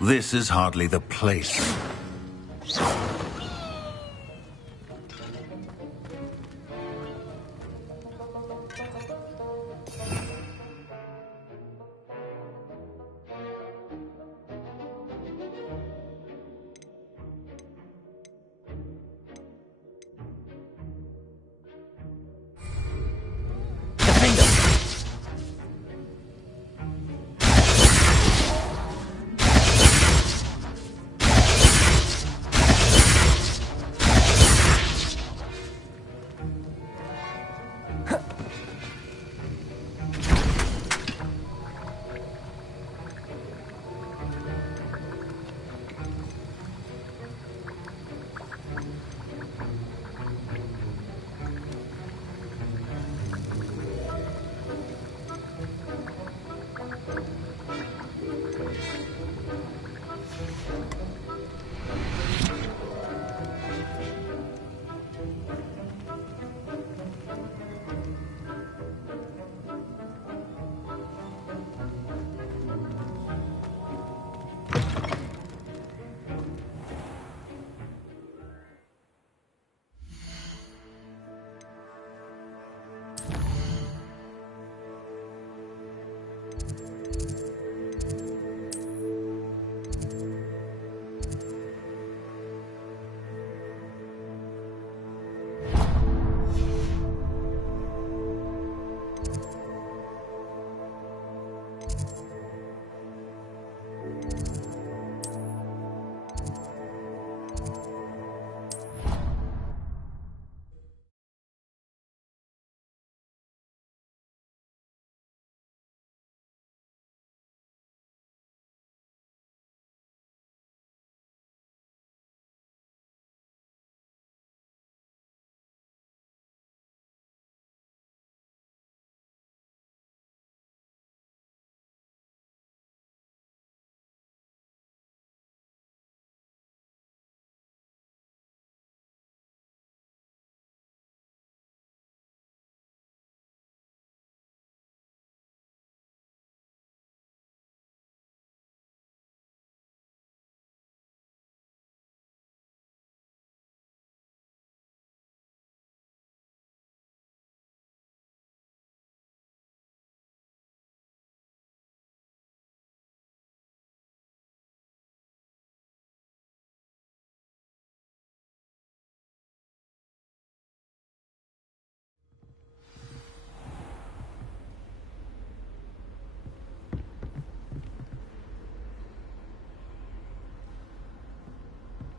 This is hardly the place.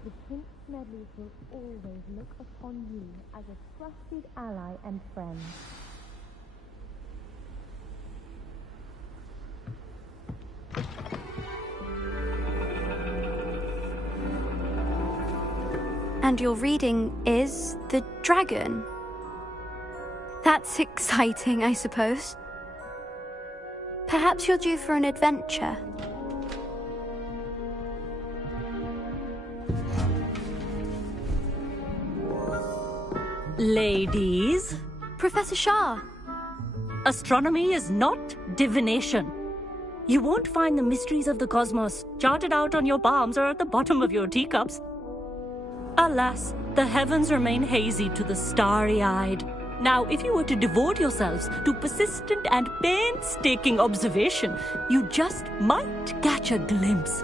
The Prince Smedleys will always look upon you as a trusted ally and friend. And your reading is the dragon. That's exciting, I suppose. Perhaps you're due for an adventure. Ladies, Professor Shah. astronomy is not divination. You won't find the mysteries of the cosmos charted out on your palms or at the bottom of your teacups. Alas, the heavens remain hazy to the starry-eyed. Now, if you were to devote yourselves to persistent and painstaking observation, you just might catch a glimpse.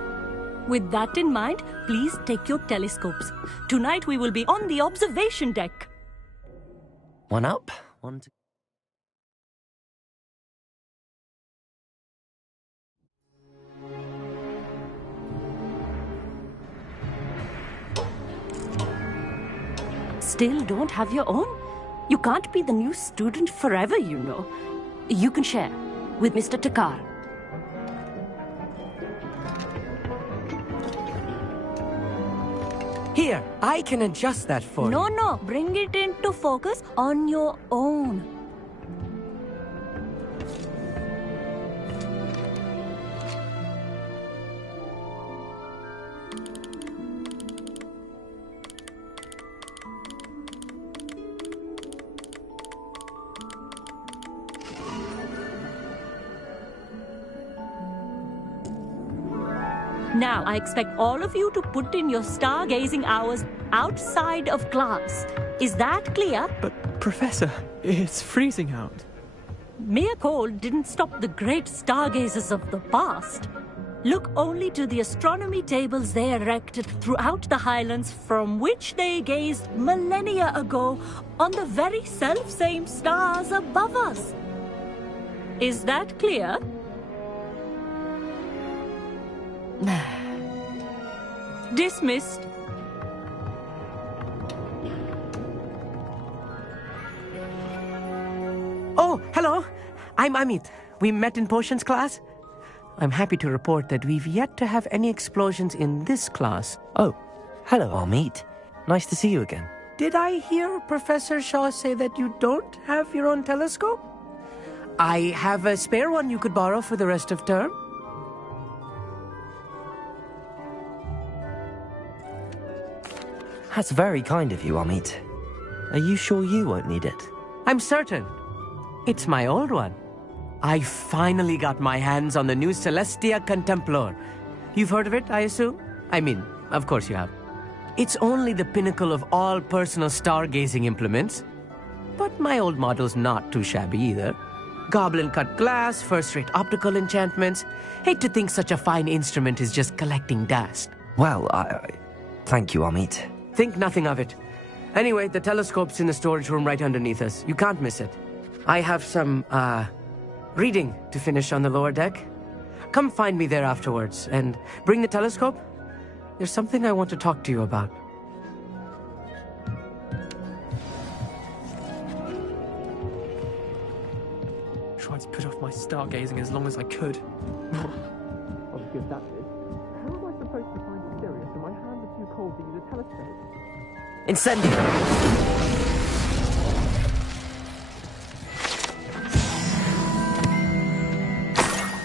With that in mind, please take your telescopes. Tonight we will be on the observation deck. One up, one to... still don't have your own? You can't be the new student forever, you know. You can share with Mr. Takar. Here, I can adjust that for you. No, bring it into focus on your own. Now, I expect all of you to put in your stargazing hours outside of class. Is that clear? But, Professor, it's freezing out. Mere cold didn't stop the great stargazers of the past. Look only to the astronomy tables they erected throughout the Highlands, from which they gazed millennia ago on the very self-same stars above us. Is that clear? Dismissed. Oh, hello. I'm Amit. We met in potions class. I'm happy to report that we've yet to have any explosions in this class. Oh, hello, Amit. Nice to see you again. Did I hear Professor Shaw say that you don't have your own telescope? I have a spare one you could borrow for the rest of term. That's very kind of you, Amit. Are you sure you won't need it? I'm certain. It's my old one. I finally got my hands on the new Celestia Contemplor. You've heard of it, I assume? I mean, of course you have. It's only the pinnacle of all personal stargazing implements. But my old model's not too shabby either. Goblin-cut glass, first-rate optical enchantments. Hate to think such a fine instrument is just collecting dust. Well, thank you, Amit. Think nothing of it. Anyway, the telescope's in the storage room right underneath us. You can't miss it. I have some, reading to finish on the lower deck. Come find me there afterwards, and bring the telescope. There's something I want to talk to you about. Tried to put off my stargazing as long as I could. Obviously, that's it. How am I supposed to find Sirius when my hands are too cold to use a telescope? Incendio!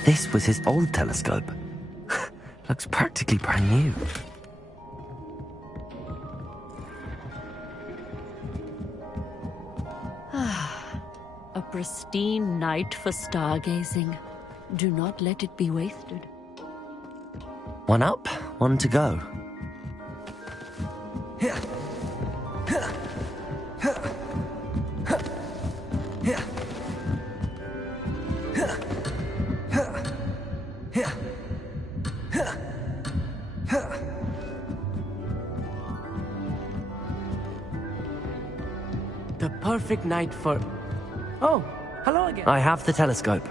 This was his old telescope. Looks practically brand new. A pristine night for stargazing. Do not let it be wasted. One up, one to go. The perfect night for... Oh, hello again. I have the telescope.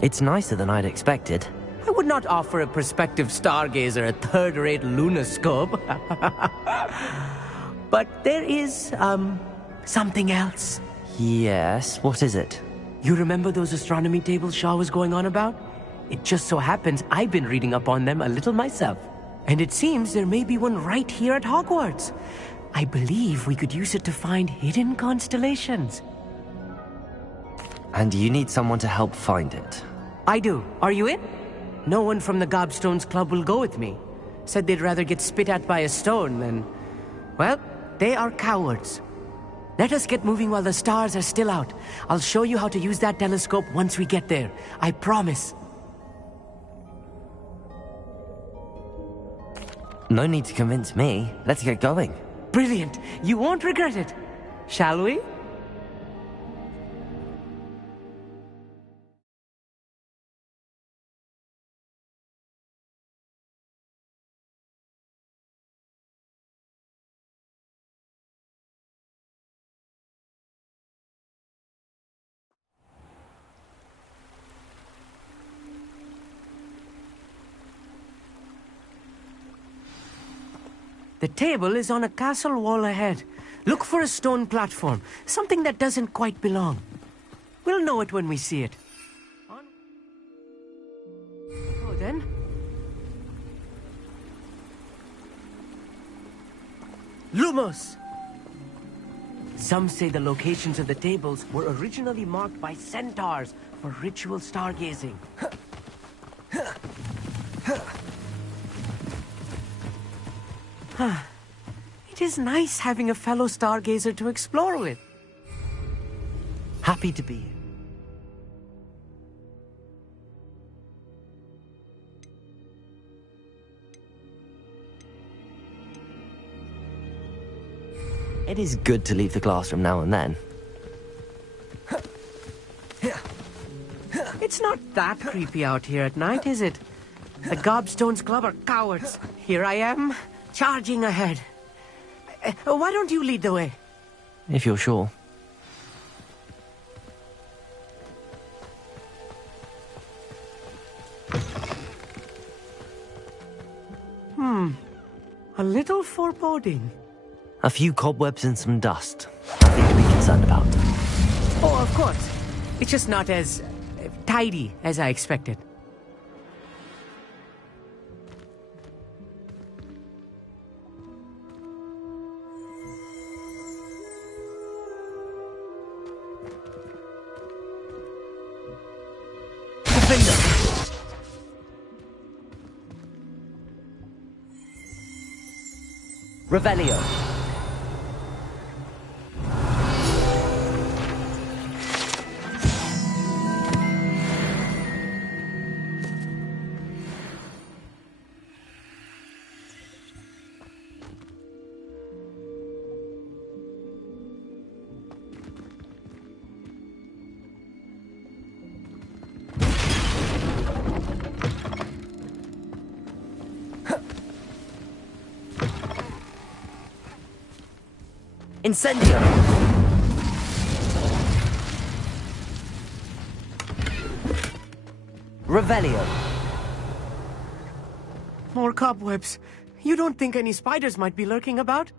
It's nicer than I'd expected. I would not offer a prospective stargazer a third-rate lunoscope. But there is, something else. Yes, what is it? You remember those astronomy tables Shaw was going on about? It just so happens I've been reading up on them a little myself. And it seems there may be one right here at Hogwarts. I believe we could use it to find hidden constellations. And you need someone to help find it. I do. Are you in? No one from the Gobstones Club will go with me. Said they'd rather get spit at by a stone than... Well, they are cowards. Let us get moving while the stars are still out. I'll show you how to use that telescope once we get there. I promise. No need to convince me. Let's get going. Brilliant. You won't regret it. Shall we? The table is on a castle wall ahead. Look for a stone platform, something that doesn't quite belong. We'll know it when we see it. Oh, then. Lumos! Some say the locations of the tables were originally marked by centaurs for ritual stargazing. It is nice having a fellow stargazer to explore with. Happy to be here. It is good to leave the classroom now and then. It's not that creepy out here at night, is it? The Gobstones Club are cowards. Here I am, charging ahead. Why don't you lead the way? If you're sure. A little foreboding. A few cobwebs and some dust. Nothing to be concerned about. Oh, of course. It's just not as tidy as I expected. Revelio. Incendio! Revelio. More cobwebs. You don't think any spiders might be lurking about?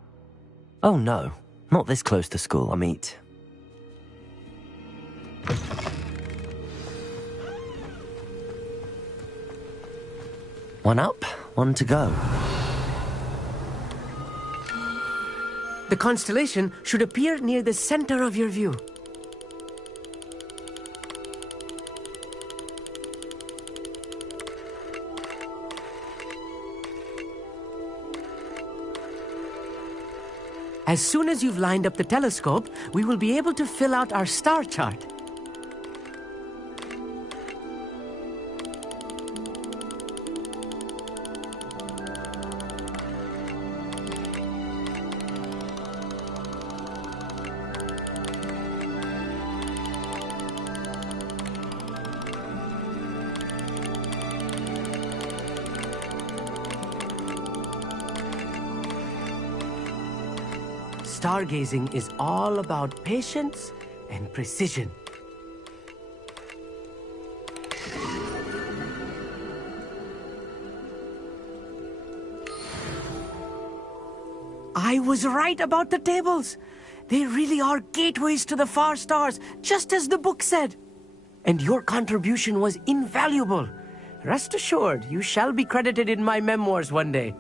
Oh no, not this close to school, Amit. One up, one to go. The constellation should appear near the center of your view. As soon as you've lined up the telescope, we will be able to fill out our star chart. Stargazing is all about patience and precision. I was right about the tables. They really are gateways to the far stars, just as the book said. And your contribution was invaluable. Rest assured, you shall be credited in my memoirs one day.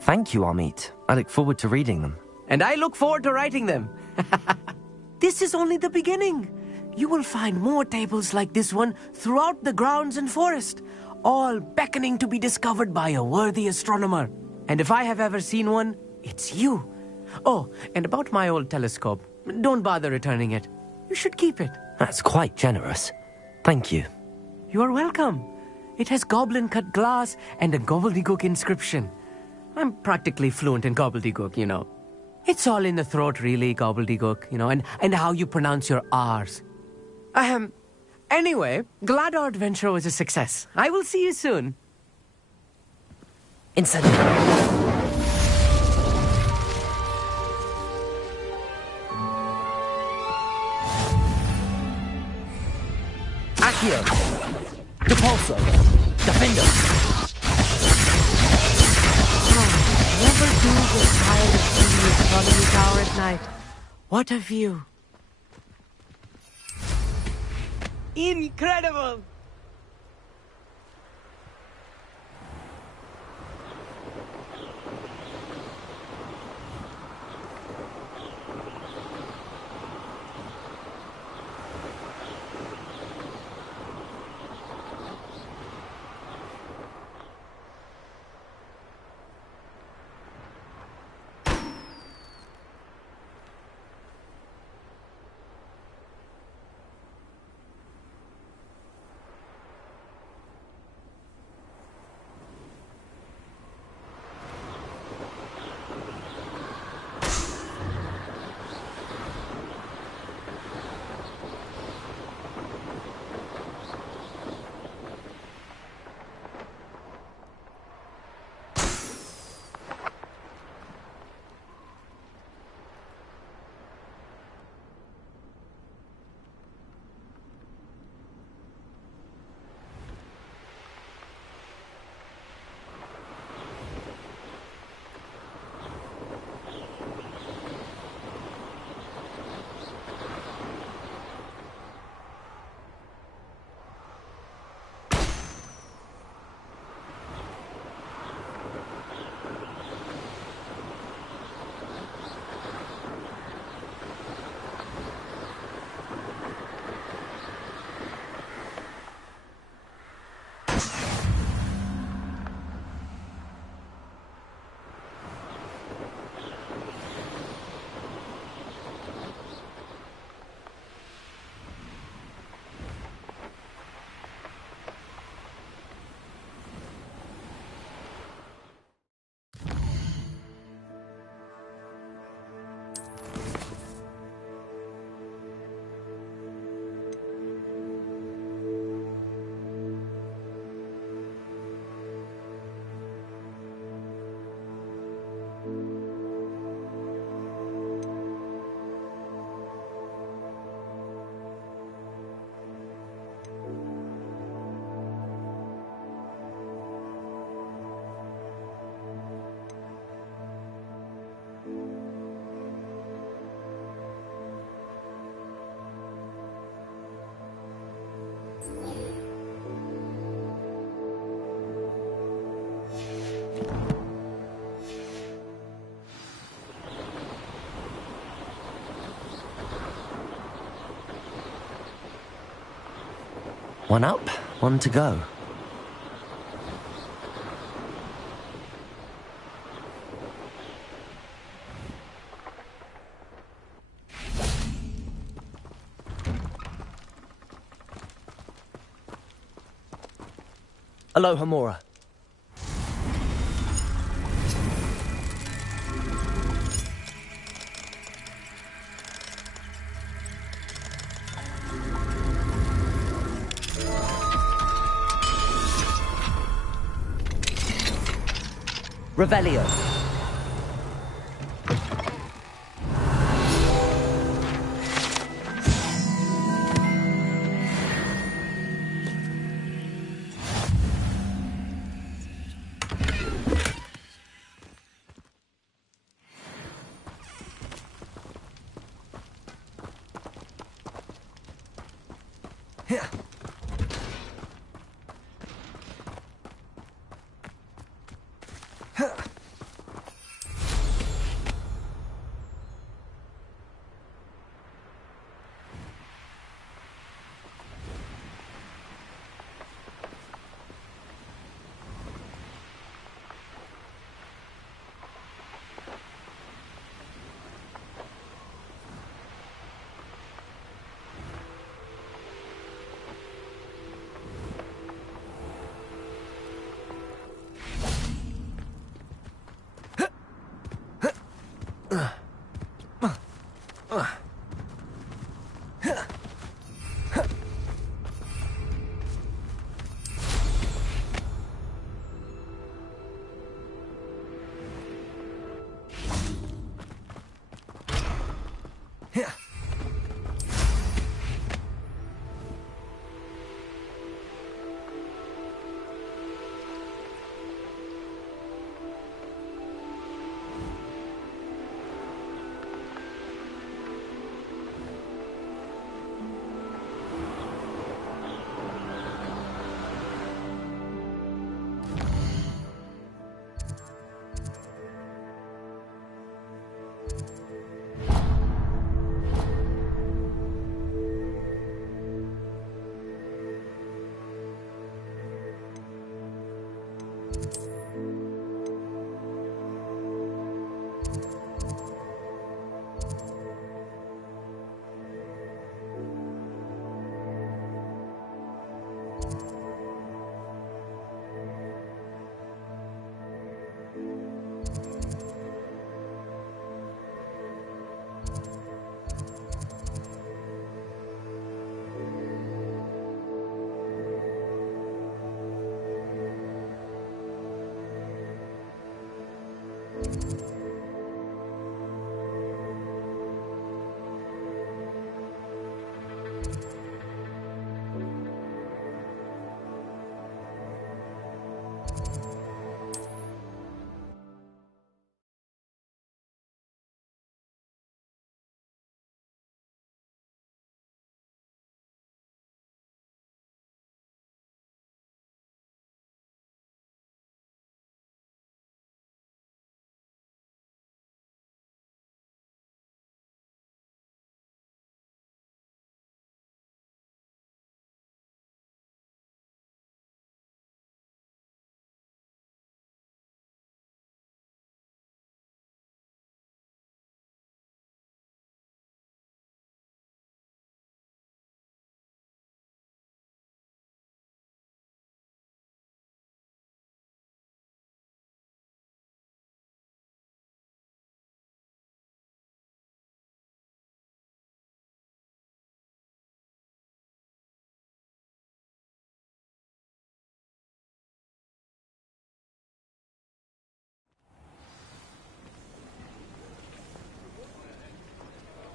Thank you, Amit. I look forward to reading them. And I look forward to writing them. This is only the beginning. You will find more tables like this one throughout the grounds and forest, all beckoning to be discovered by a worthy astronomer. And if I have ever seen one, it's you. Oh, and about my old telescope, don't bother returning it. You should keep it. That's quite generous. Thank you. You are welcome. It has goblin-cut glass and a gobbledygook inscription. I'm practically fluent in gobbledygook, you know. It's all in the throat, really, gobbledygook, you know, and how you pronounce your R's. Anyway, glad our adventure was a success. I will see you soon. Incendio. Accio. Depulso. Defendo. never do get tired of seeing the astronomy tower at night. What a view. Incredible! One up, one to go. Aloha, Mora. Revelio.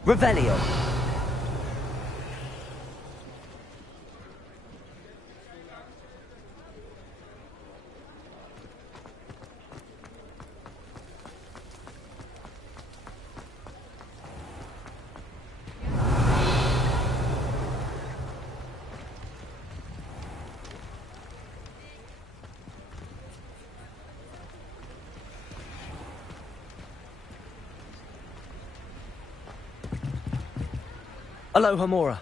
Revelio. Aloha Mora.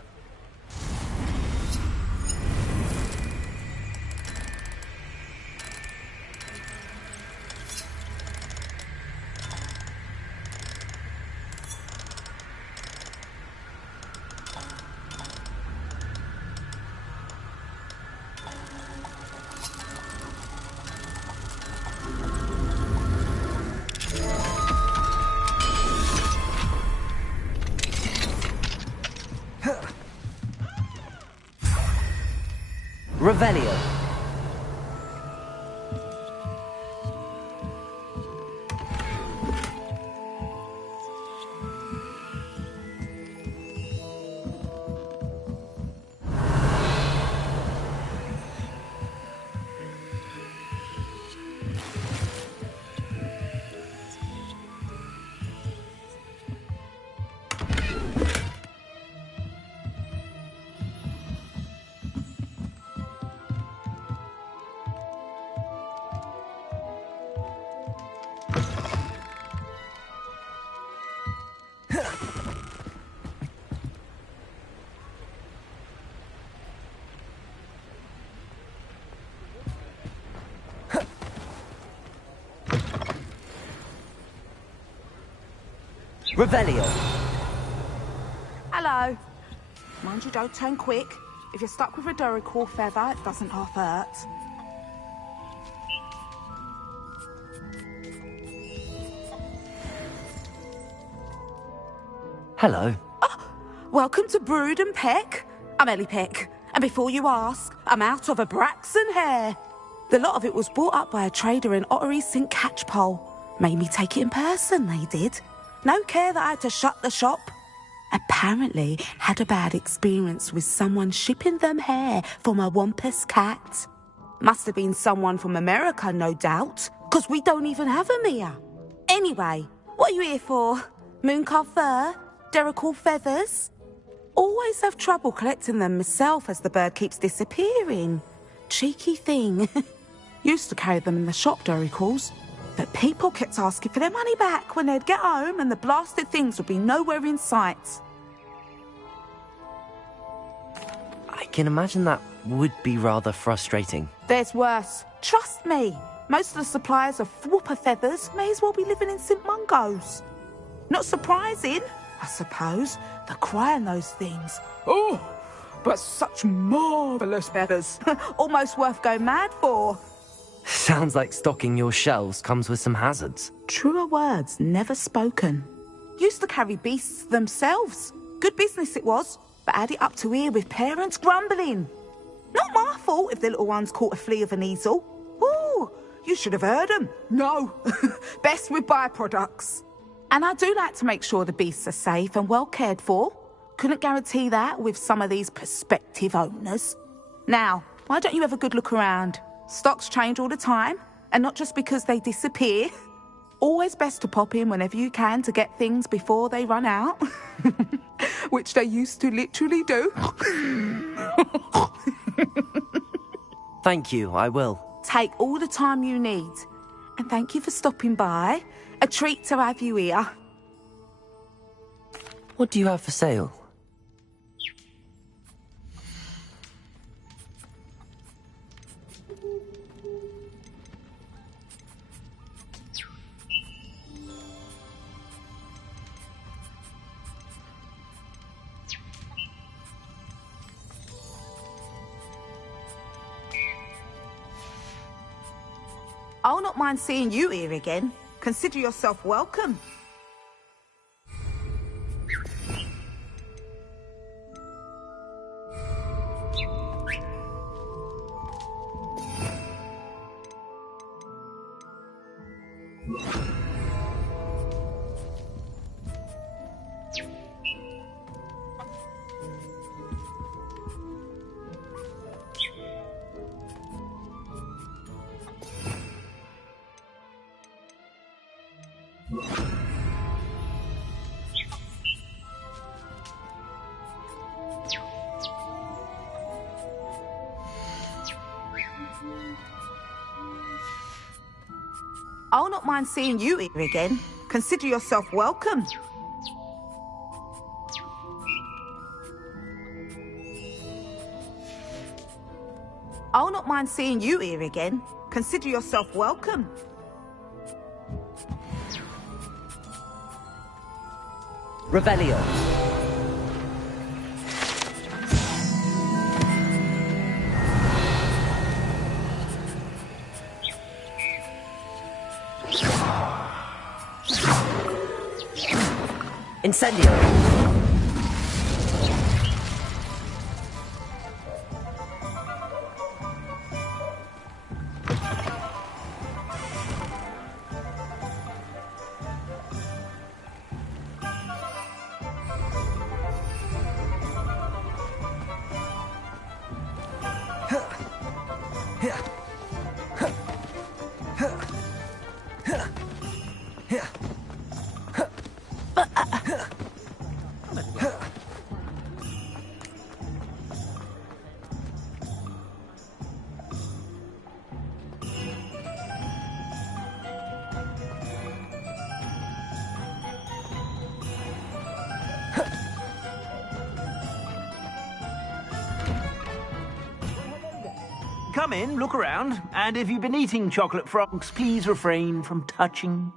Revelio. Revelio. Hello. Mind you don't turn quick. If you're stuck with a Duracell feather, it doesn't half hurt. Hello. Welcome to Brood and Peck. I'm Ellie Peck. And before you ask, I'm out of a Braxton hair. The lot of it was bought up by a trader in Ottery St. Catchpole. Made me take it in person, they did. No care that I had to shut the shop. Apparently had a bad experience with someone shipping them hair from a Wampus cat. Must have been someone from America, no doubt, because we don't even have them here. Anyway, what are you here for? Mooncar fur? Duracell feathers? Always have trouble collecting them myself as the bird keeps disappearing. Cheeky thing. Used to carry them in the shop, Duracells. But people kept asking for their money back when they'd get home and the blasted things would be nowhere in sight. I can imagine that would be rather frustrating. There's worse. Trust me. Most of the suppliers of whooper feathers may as well be living in St Mungo's. Not surprising, I suppose, the cry on those things. Oh, but such marvellous feathers. Almost worth going mad for. Sounds like stocking your shelves comes with some hazards. Truer words never spoken. Used to carry beasts themselves. Good business it was, but had it up to here with parents grumbling. Not my fault if the little ones caught a flea of an easel. Ooh, you should have heard them. No, best with byproducts. And I do like to make sure the beasts are safe and well cared for. Couldn't guarantee that with some of these prospective owners. Now, why don't you have a good look around? Stocks change all the time, and not just because they disappear. Always best to pop in whenever you can to get things before they run out. Which they used to literally do. Thank you, I will. Take all the time you need. And thank you for stopping by. A treat to have you here. What do you have for sale? I'll not mind seeing you here again. Consider yourself welcome. I'll not mind seeing you here again. Consider yourself welcome. I'll not mind seeing you here again. Consider yourself welcome. Revelio. Incendio. Come in, look around, and if you've been eating chocolate frogs, please refrain from touching.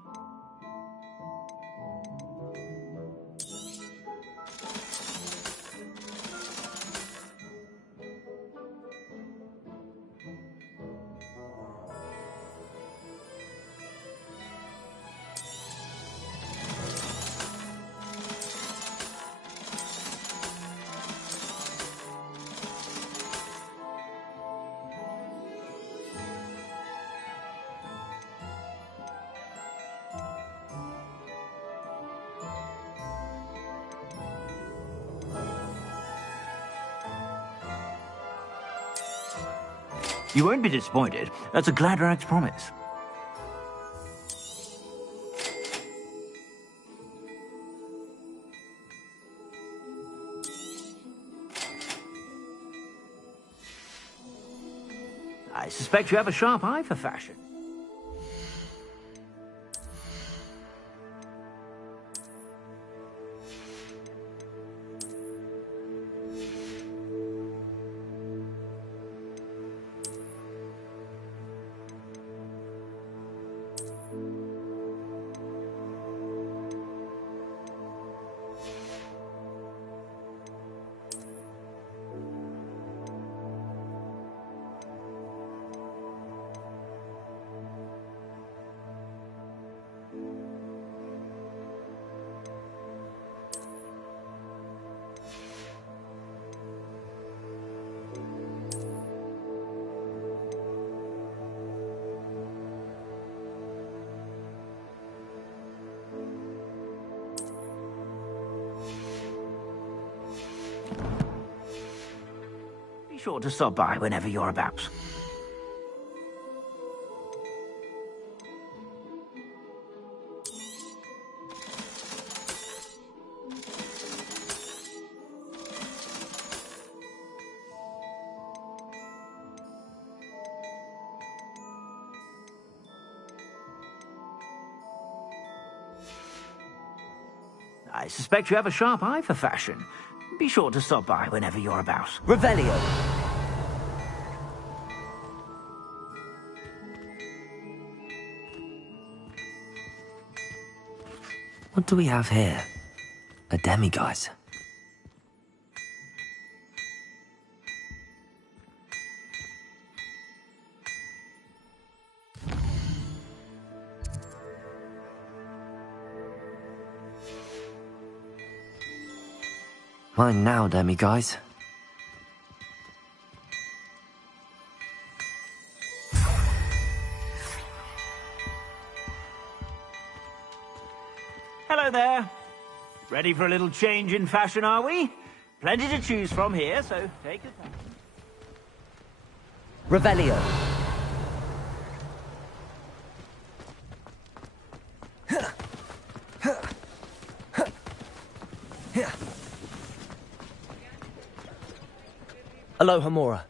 You won't be disappointed. That's a Gladrax promise. I suspect you have a sharp eye for fashion. Be sure to stop by whenever you're about. I suspect you have a sharp eye for fashion. Be sure to stop by whenever you're about. Revelio. What do we have here? A demiguise. Mine now, demiguise. Hello there. Ready for a little change in fashion, are we? Plenty to choose from here, so take your time. Revelio. Aloha Mora.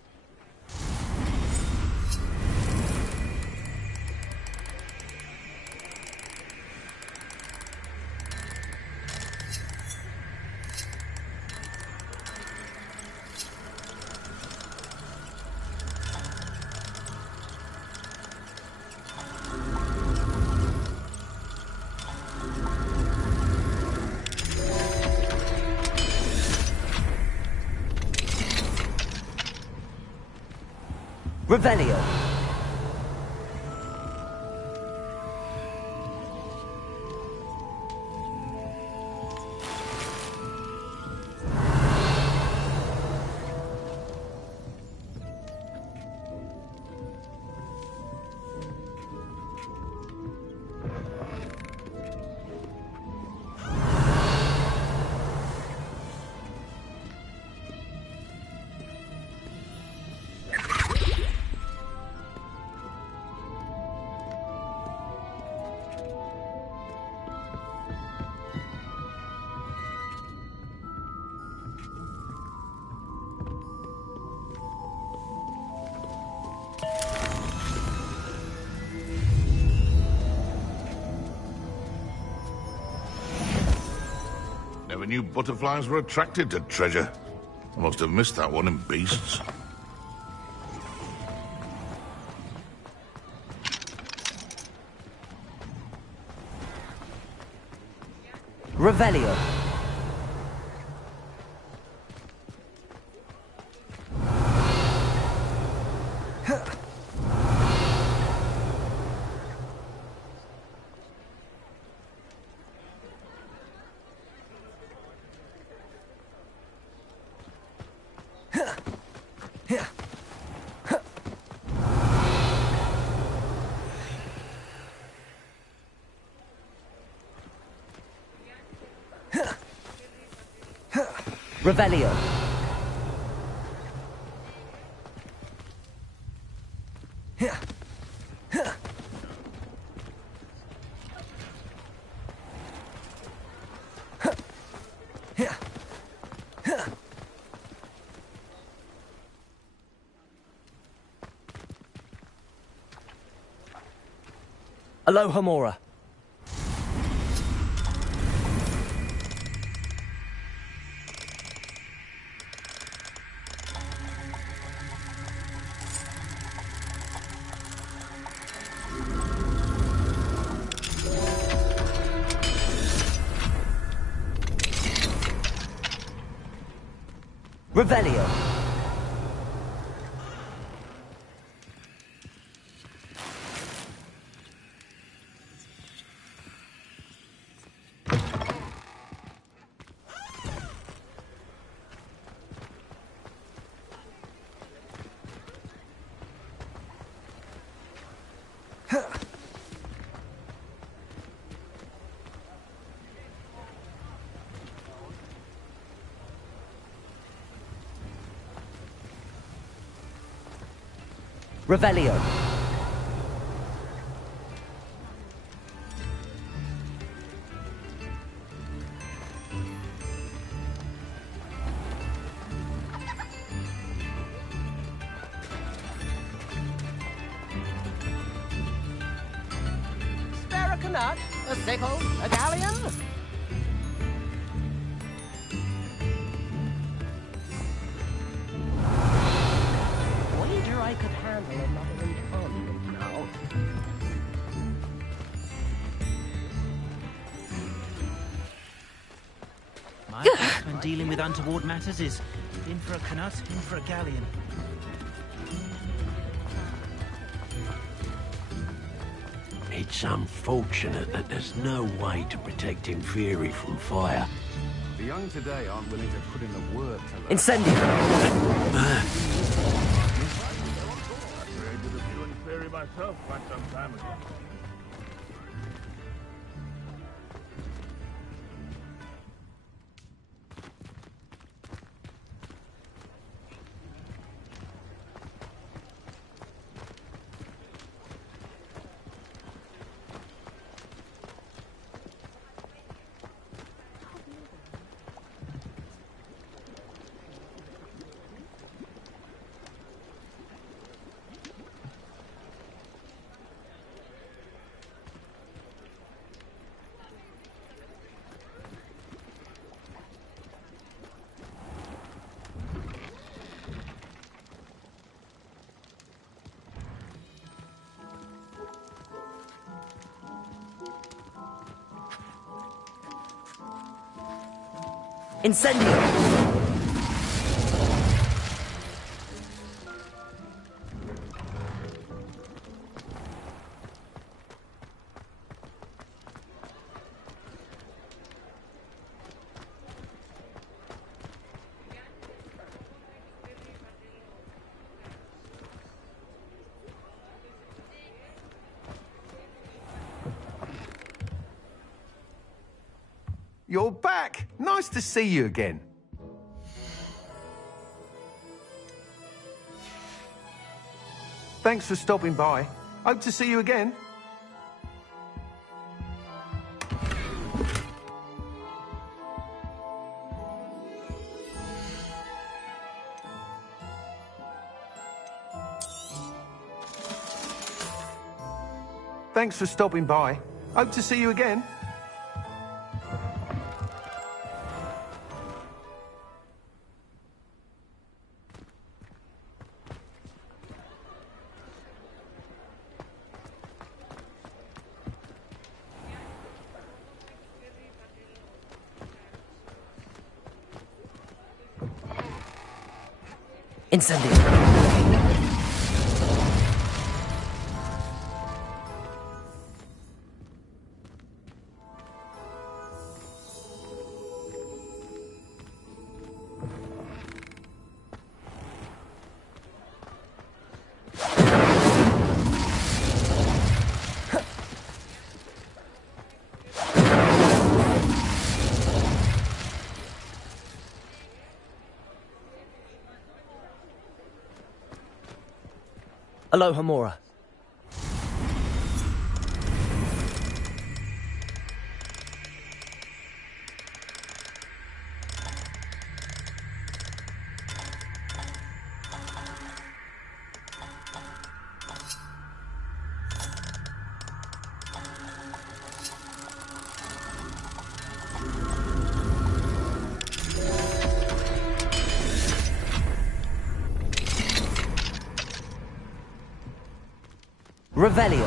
Revelio. Never knew butterflies were attracted to treasure. I must have missed that one in Beasts. Revelio. Revelio. Aloha Mora. Revelio. Revelio. Spare a canut, a sickle, a galleon. Wager I could handle another incarnate now. My advice when dealing with untoward matters is in for a canut, in for a galleon. It's unfortunate that there's no way to protect Inferi from fire. The young today aren't willing to put in the work to learn. Incendio. I created a few Inferi myself quite some time ago. Incendio. You're back! Nice to see you again. Thanks for stopping by. Hope to see you again. Thanks for stopping by. Hope to see you again. Incendio. Aloha Mora. Revelio.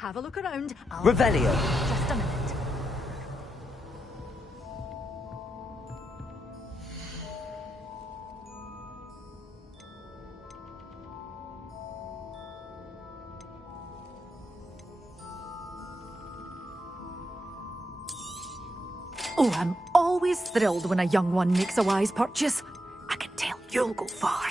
Have a look around. Revelio. Just a minute. Oh, I'm always thrilled when a young one makes a wise purchase. I can tell you'll go far.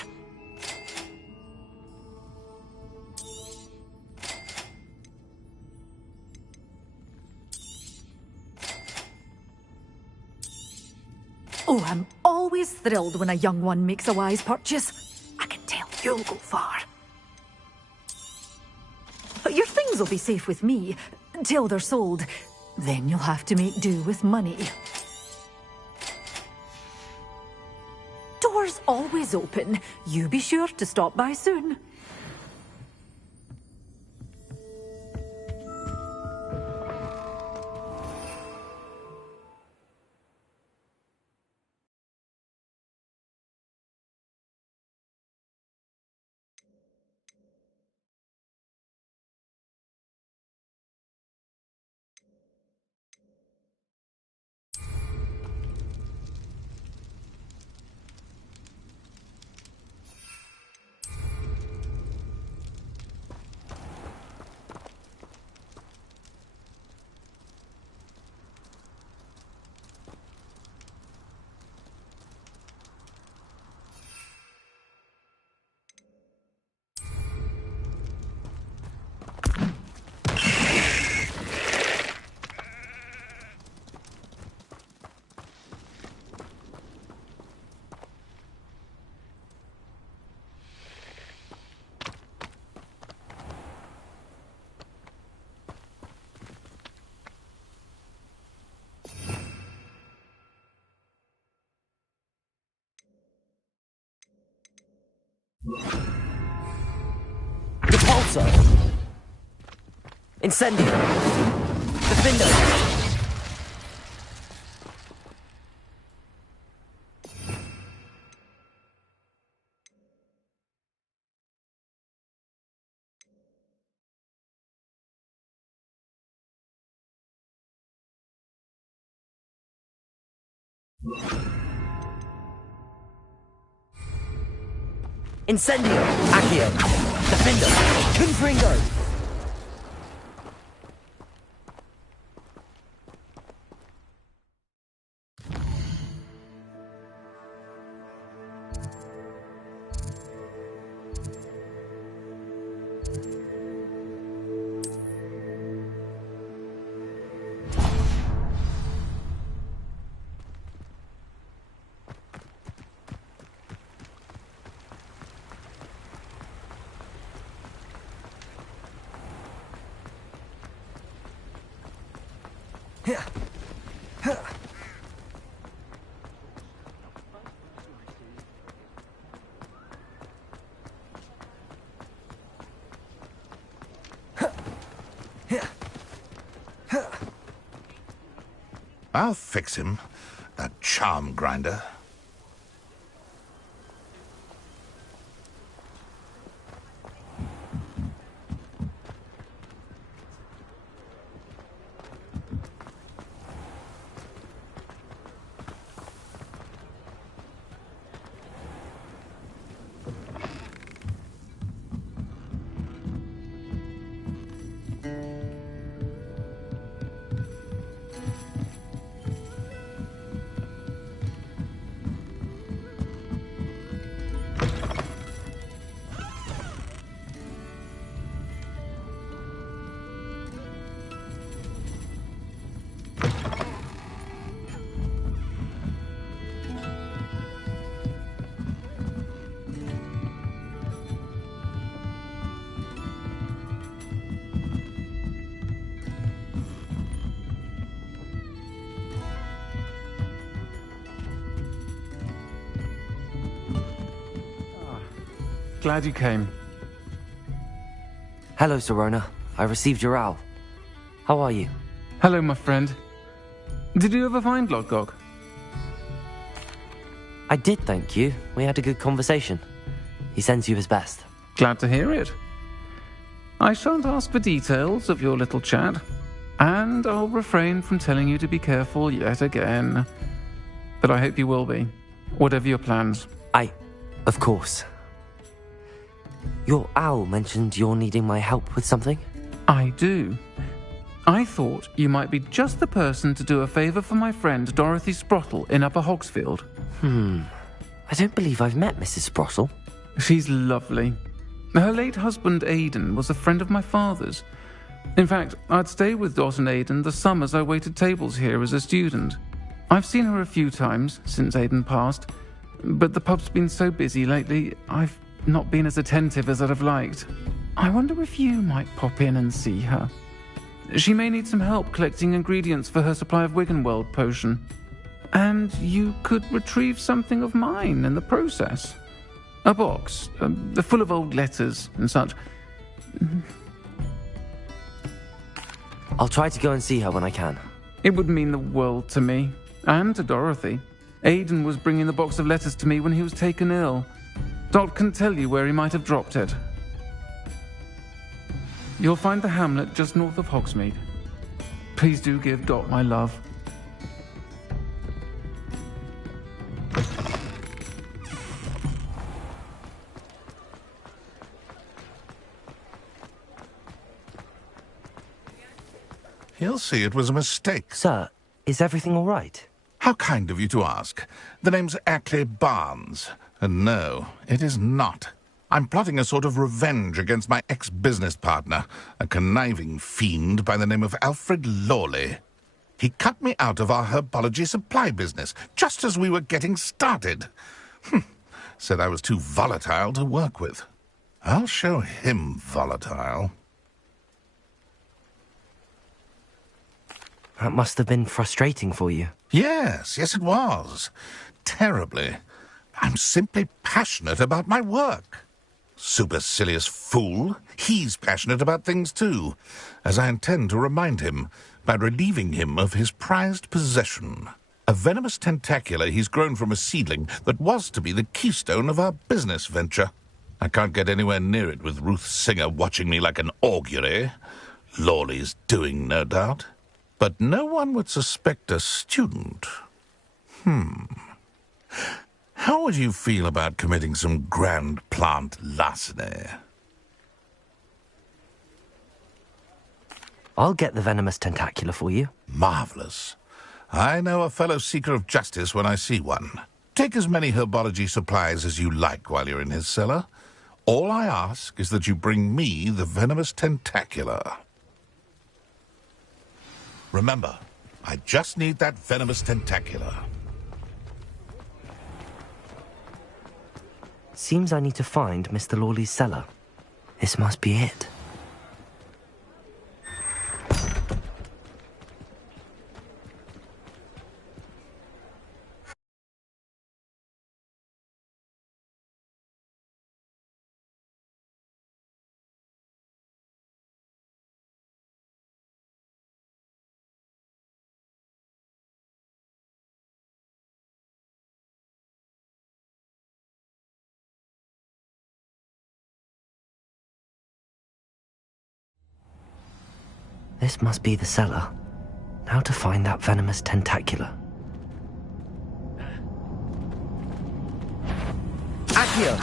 Oh, I'm always thrilled when a young one makes a wise purchase. I can tell you'll go far. But your things will be safe with me, till they're sold. Then you'll have to make do with money. Doors always open. You be sure to stop by soon. Repulsor. Incendio. Defendo. Incendio. Accio. Defendo. Confringo. I'll fix him, that charm grinder. Glad you came. Hello, Sirona. I received your owl. How are you? Hello, my friend. Did you ever find Lodgok? I did, thank you. We had a good conversation. He sends you his best. Glad to hear it. I shan't ask for details of your little chat, and I'll refrain from telling you to be careful yet again. But I hope you will be, whatever your plans. Of course. Your owl mentioned you're needing my help with something? I do. I thought you might be just the person to do a favour for my friend Dorothy Sprottle in Upper Hogsfield. I don't believe I've met Mrs. Sprottle. She's lovely. Her late husband Aidan was a friend of my father's. In fact, I'd stay with Dot and Aidan the summers I waited tables here as a student. I've seen her a few times since Aidan passed, but the pub's been so busy lately, I've not been as attentive as I'd have liked. I wonder if you might pop in and see her. She may need some help collecting ingredients for her supply of Wiggenweld potion. And you could retrieve something of mine in the process. A box, full of old letters and such. I'll try to go and see her when I can. It would mean the world to me, and to Dorothy. Aidan was bringing the box of letters to me when he was taken ill. Dot can tell you where he might have dropped it. You'll find the hamlet just north of Hogsmeade. Please do give Dot my love. He'll see it was a mistake. Sir, is everything all right? How kind of you to ask. The name's Ackley Barnes. And no, it is not. I'm plotting a sort of revenge against my ex-business partner, a conniving fiend by the name of Alfred Lawley. He cut me out of our herbology supply business, just as we were getting started. Said I was too volatile to work with. I'll show him volatile. That must have been frustrating for you. Yes, it was. Terribly. I'm simply passionate about my work. Supercilious fool. He's passionate about things too, as I intend to remind him by relieving him of his prized possession. A venomous tentacular he's grown from a seedling that was to be the keystone of our business venture. I can't get anywhere near it with Ruth Singer watching me like an augury. Lawley's doing, no doubt. But no one would suspect a student. How would you feel about committing some grand plant larceny? I'll get the venomous tentacular for you. Marvelous. I know a fellow seeker of justice when I see one. Take as many herbology supplies as you like while you're in his cellar. All I ask is that you bring me the venomous tentacular. Remember, I just need that venomous tentacular. Seems I need to find Mr. Lawley's cellar. This must be it. This must be the cellar. Now to find that venomous tentacula. Accio!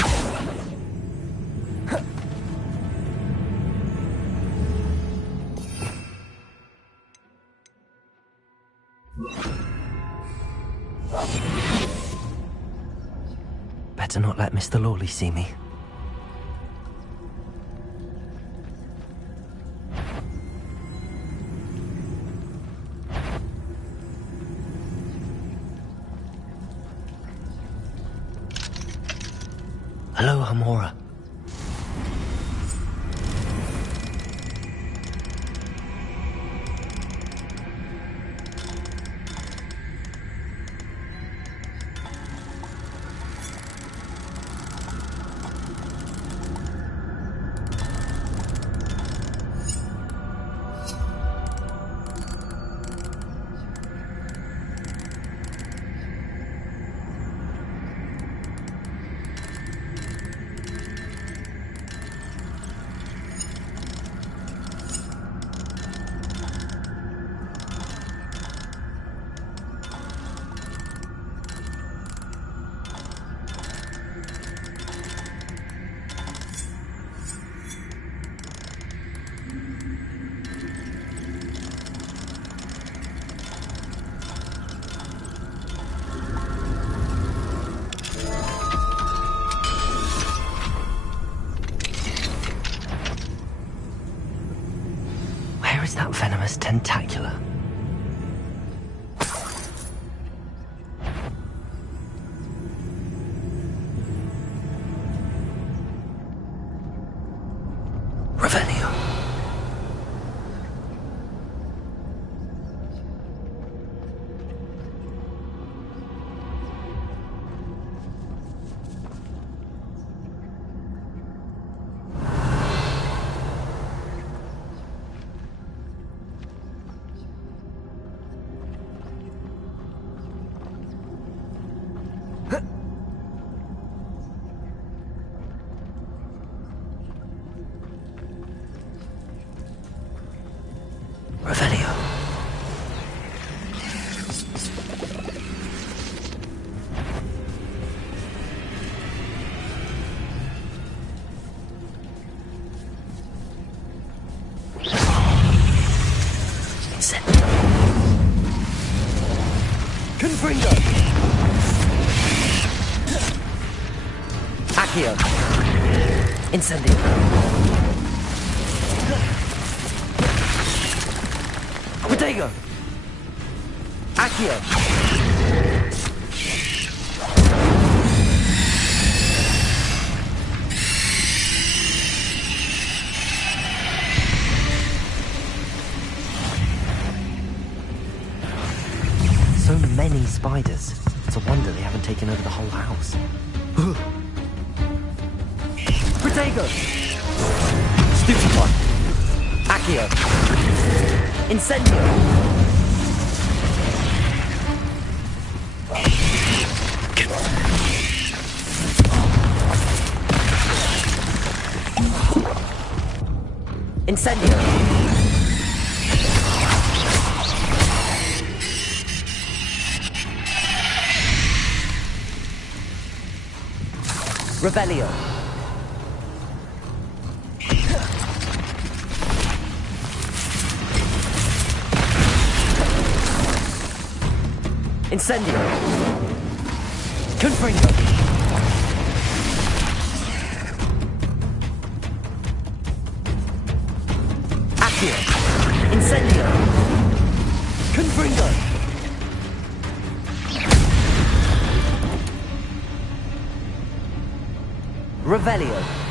Better not let Mr. Lawley see me. Hello, Hamora. That venomous tentacula. Revelio. Revelio. Confringo. Accio. Incendio. Protego! Accio! So many spiders. It's a wonder they haven't taken over the whole house. Protego! Stupefy! Accio! Incendio! Incendio! Revelio! Incendio! Confringo! Accio! Incendio! Confringo! Revelio!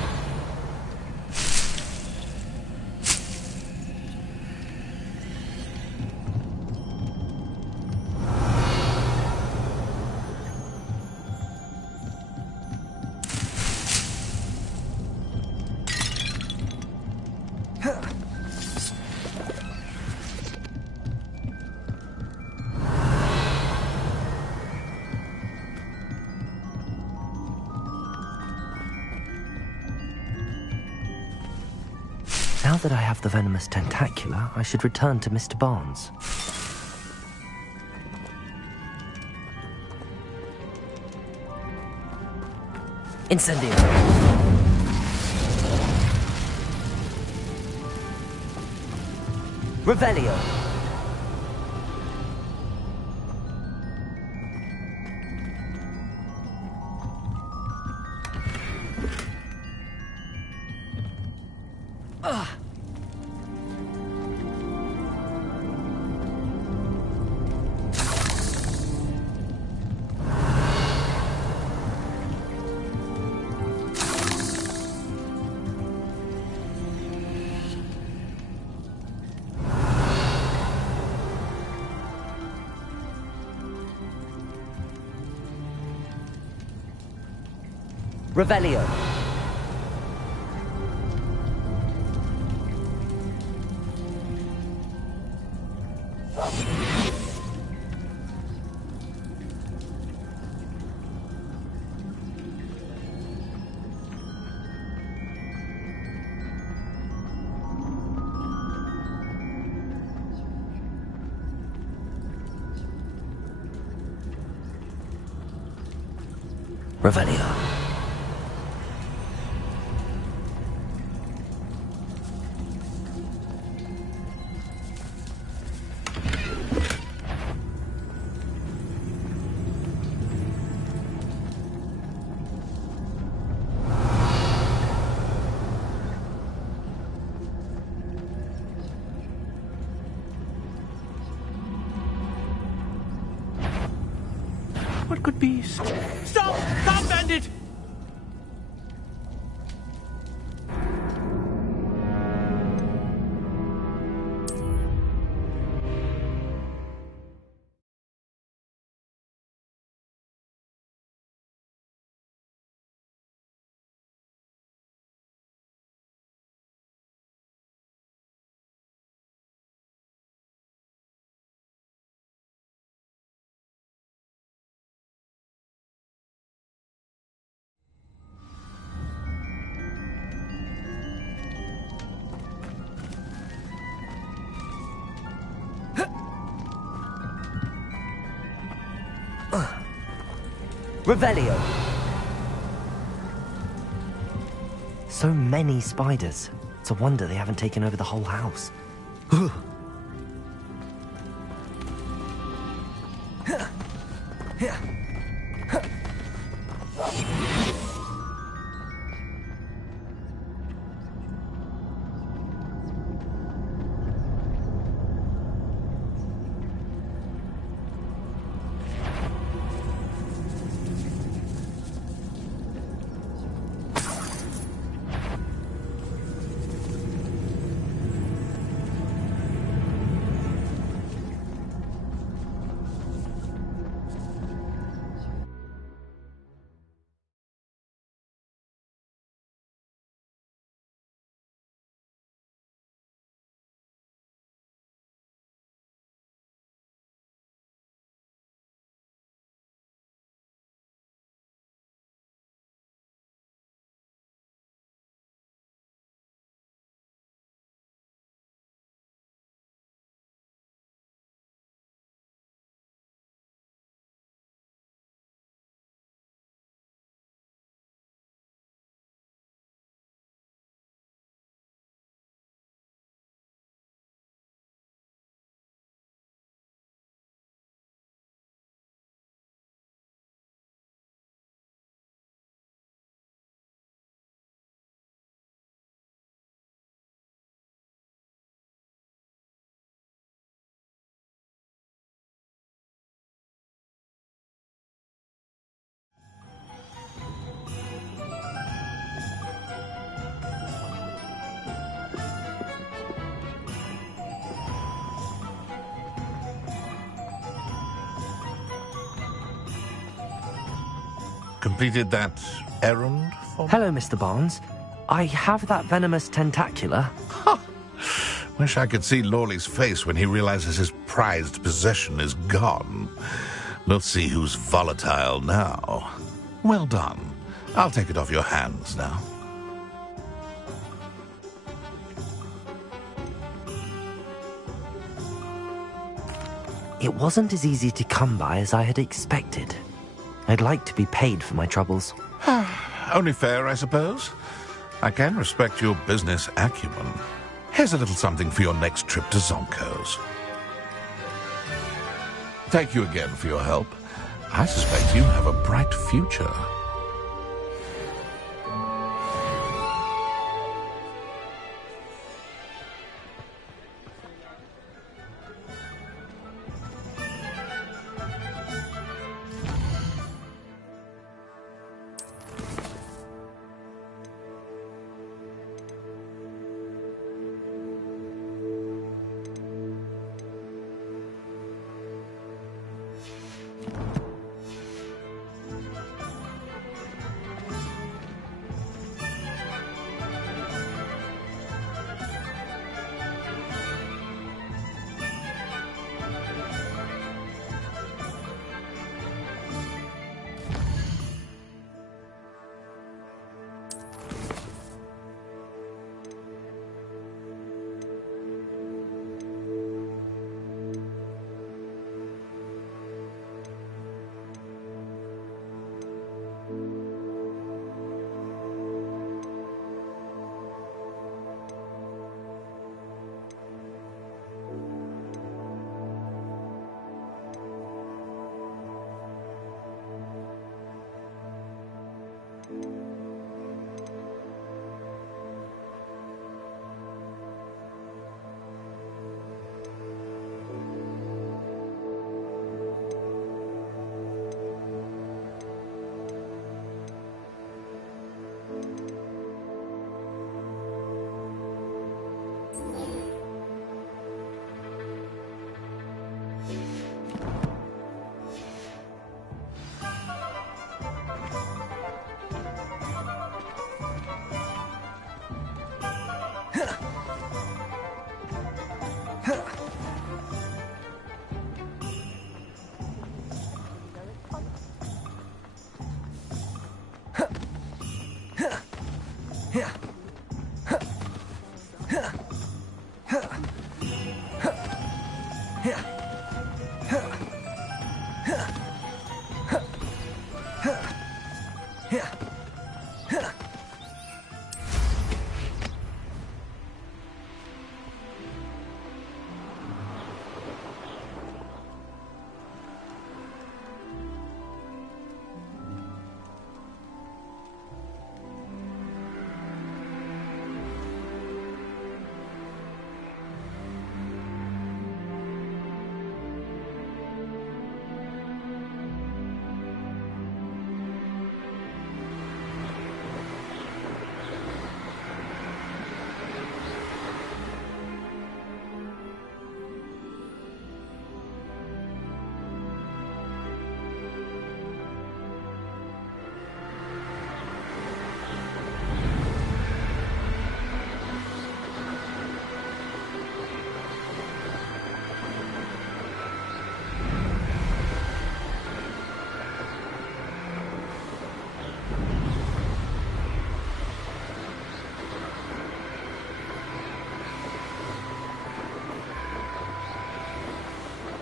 Now that I have the venomous tentacula, I should return to Mr. Barnes. Incendio. Revelio. Revelio. Revelio. What could be... Stop! Stop, bandit! Revelio. So many spiders. It's a wonder they haven't taken over the whole house. Completed that errand for me? Hello, Mr. Barnes. I have that venomous tentacula. Wish I could see Lawley's face when he realizes his prized possession is gone. Let's see who's volatile now. Well done. I'll take it off your hands now. It wasn't as easy to come by as I had expected. I'd like to be paid for my troubles. Only fair, I suppose. I can respect your business acumen. Here's a little something for your next trip to Zonko's. Thank you again for your help. I suspect you have a bright future.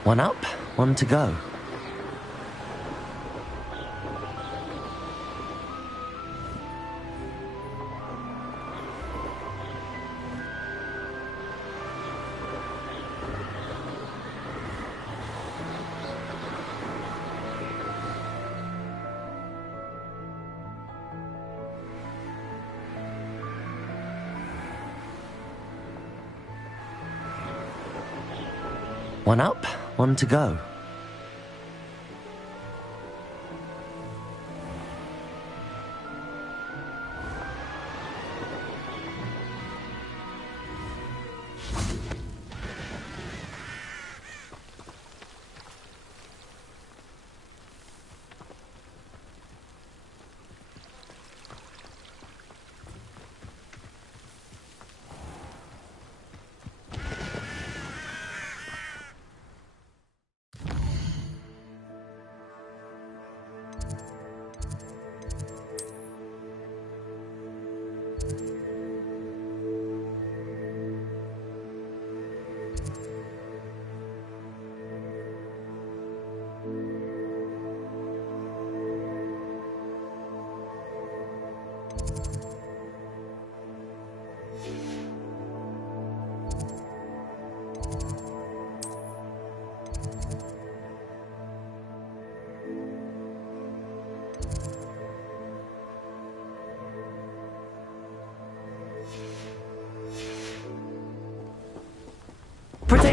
One up, one to go. One up, one to go.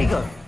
There you go.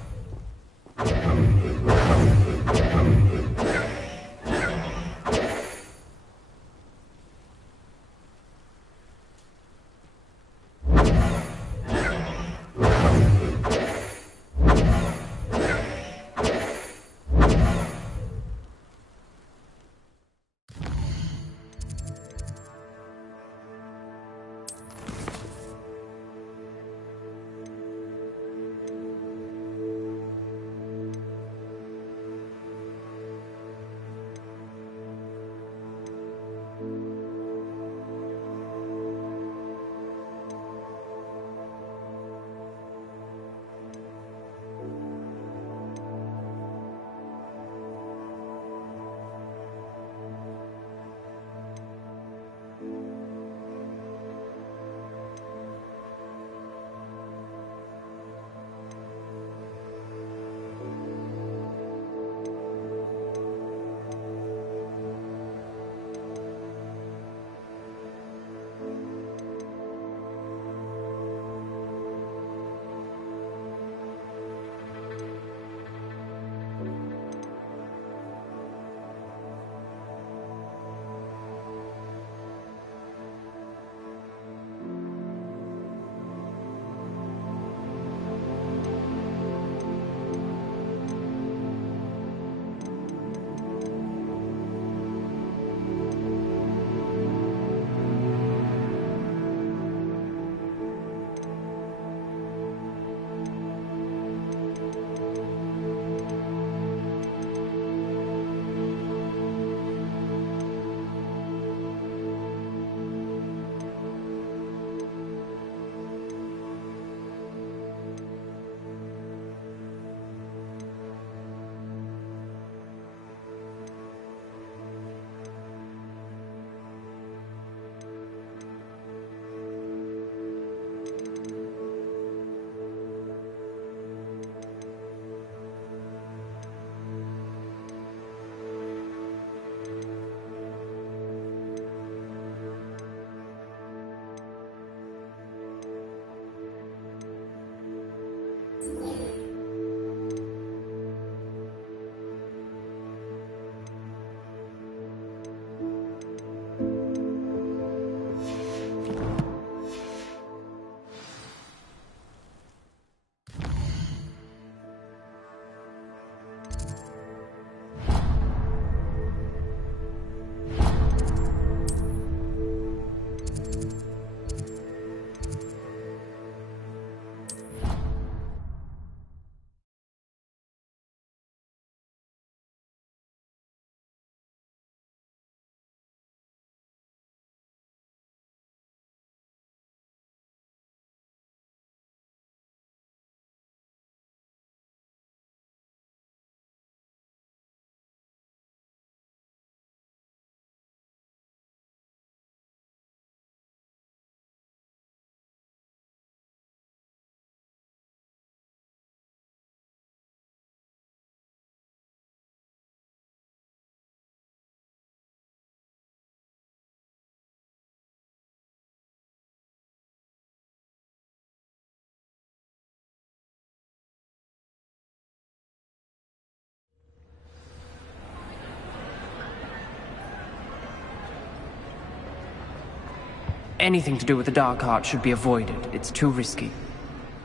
Anything to do with the Dark Art should be avoided. It's too risky.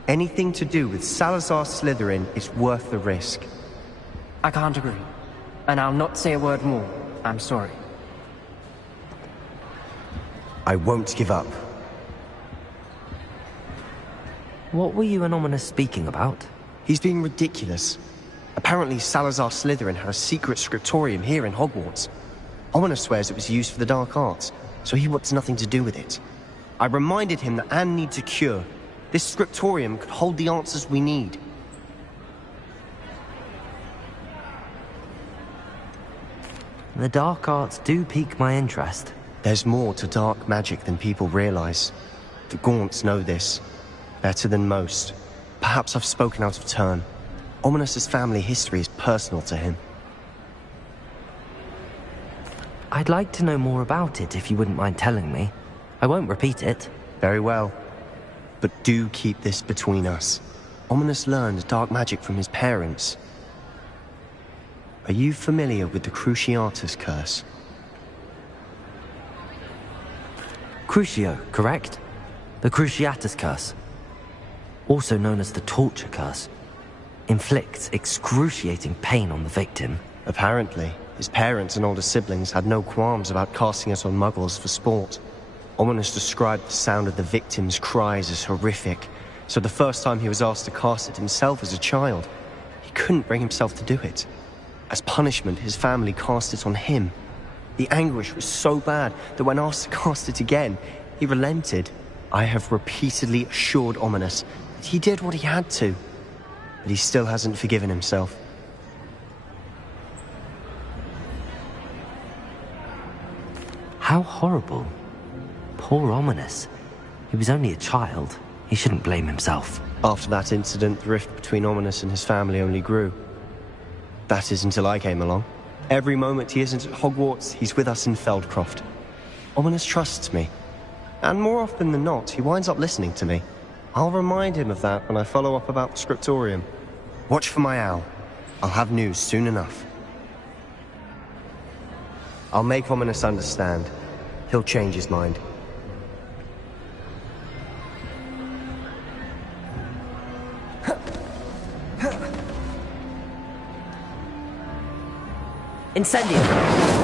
Anything to do with Salazar Slytherin is worth the risk. I can't agree. And I'll not say a word more. I'm sorry. I won't give up. What were you and Ominous speaking about? He's being ridiculous. Apparently Salazar Slytherin had a secret scriptorium here in Hogwarts. Ominous swears it was used for the Dark Arts, so he wants nothing to do with it. I reminded him that Anne needs a cure. This scriptorium could hold the answers we need. The Dark Arts do pique my interest. There's more to dark magic than people realize. The Gaunts know this. Better than most. Perhaps I've spoken out of turn. Ominous's family history is personal to him. I'd like to know more about it if you wouldn't mind telling me. I won't repeat it. Very well. But do keep this between us. Ominous learned dark magic from his parents. Are you familiar with the Cruciatus curse? Crucio, correct? The Cruciatus curse. Also known as the torture curse. Inflicts excruciating pain on the victim. Apparently, his parents and older siblings had no qualms about casting it on muggles for sport. Ominous described the sound of the victim's cries as horrific, so the first time he was asked to cast it himself as a child, he couldn't bring himself to do it. As punishment, his family cast it on him. The anguish was so bad that when asked to cast it again, he relented. I have repeatedly assured Ominous that he did what he had to, but he still hasn't forgiven himself. How horrible. Poor Ominous. He was only a child. He shouldn't blame himself. After that incident, the rift between Ominous and his family only grew. That is until I came along. Every moment he isn't at Hogwarts, he's with us in Feldcroft. Ominous trusts me. And more often than not, he winds up listening to me. I'll remind him of that when I follow up about the scriptorium. Watch for my owl. I'll have news soon enough. I'll make Ominous understand. He'll change his mind. Incendio!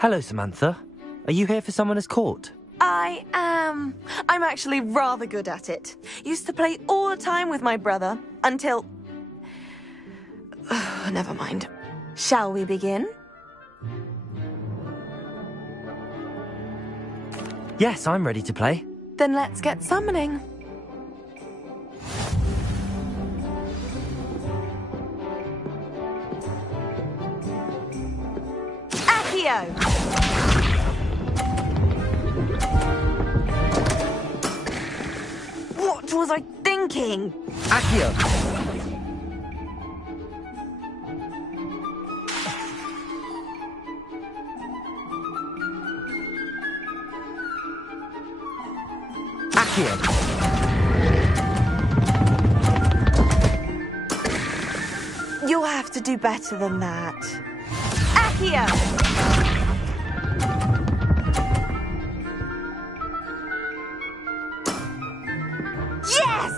Hello, Samantha. Are you here for Summoner's Court? I am. I'm actually rather good at it. Used to play all the time with my brother, until... Never mind. Shall we begin? Yes, I'm ready to play. Then let's get summoning. Accio! What was I thinking? Accio! Accio! You'll have to do better than that. Accio! Yes!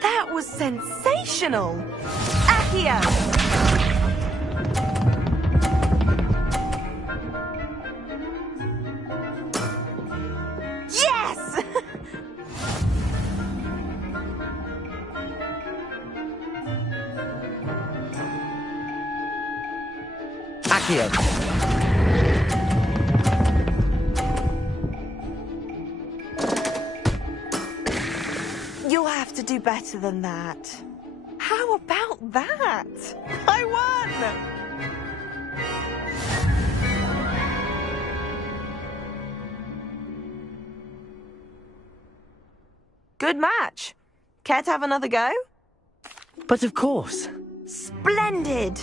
That was sensational! Accio! Yes! Accio! You'll have to do better than that. How about that? I won! Good match. Care to have another go? But of course. Splendid!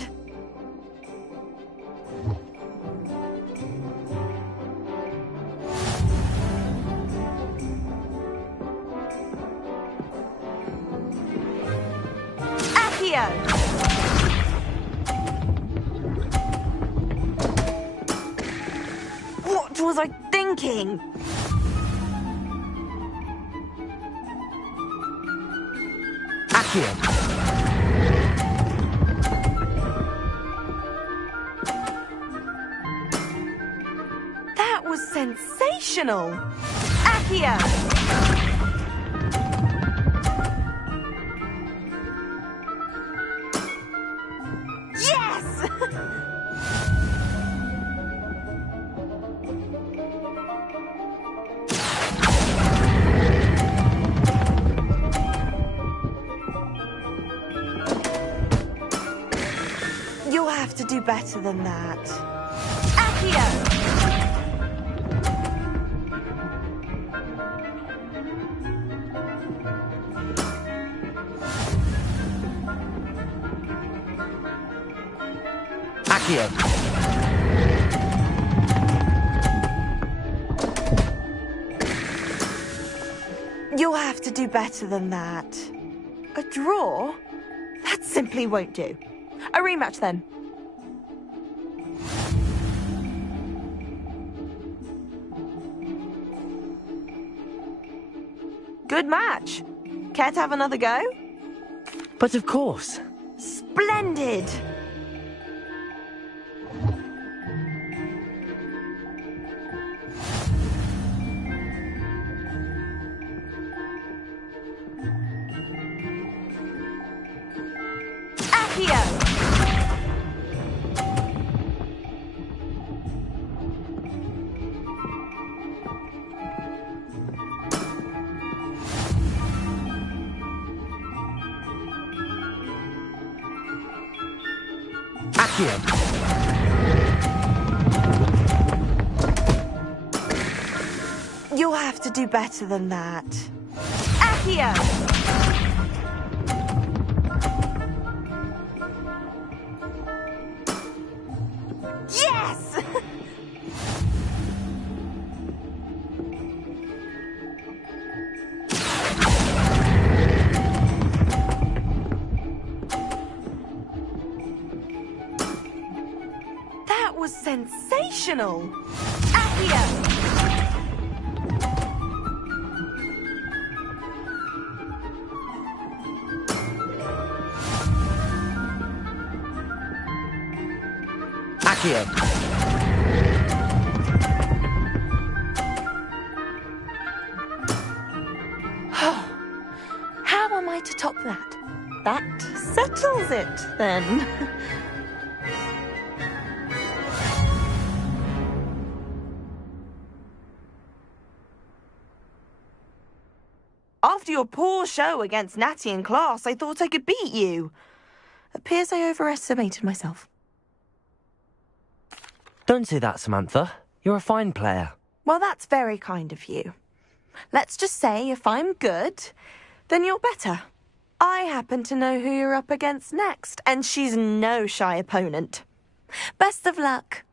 Accio! What was I thinking? Accio! That was sensational! Accio! Yes! You'll have to do better than that. Accio! Accio! You'll have to do better than that. A draw? That simply won't do. A rematch then. Good match. Care to have another go? But of course. Splendid! Accio! You'll have to do better than that. Accio! Yes! That was sensational! Accio! Accio. How am I to top that? That settles it, then. After your poor show against Natty in class, I thought I could beat you. Appears I overestimated myself. Don't say that, Samantha. You're a fine player. Well, that's very kind of you. Let's just say if I'm good, then you're better. I happen to know who you're up against next, and she's no shy opponent. Best of luck.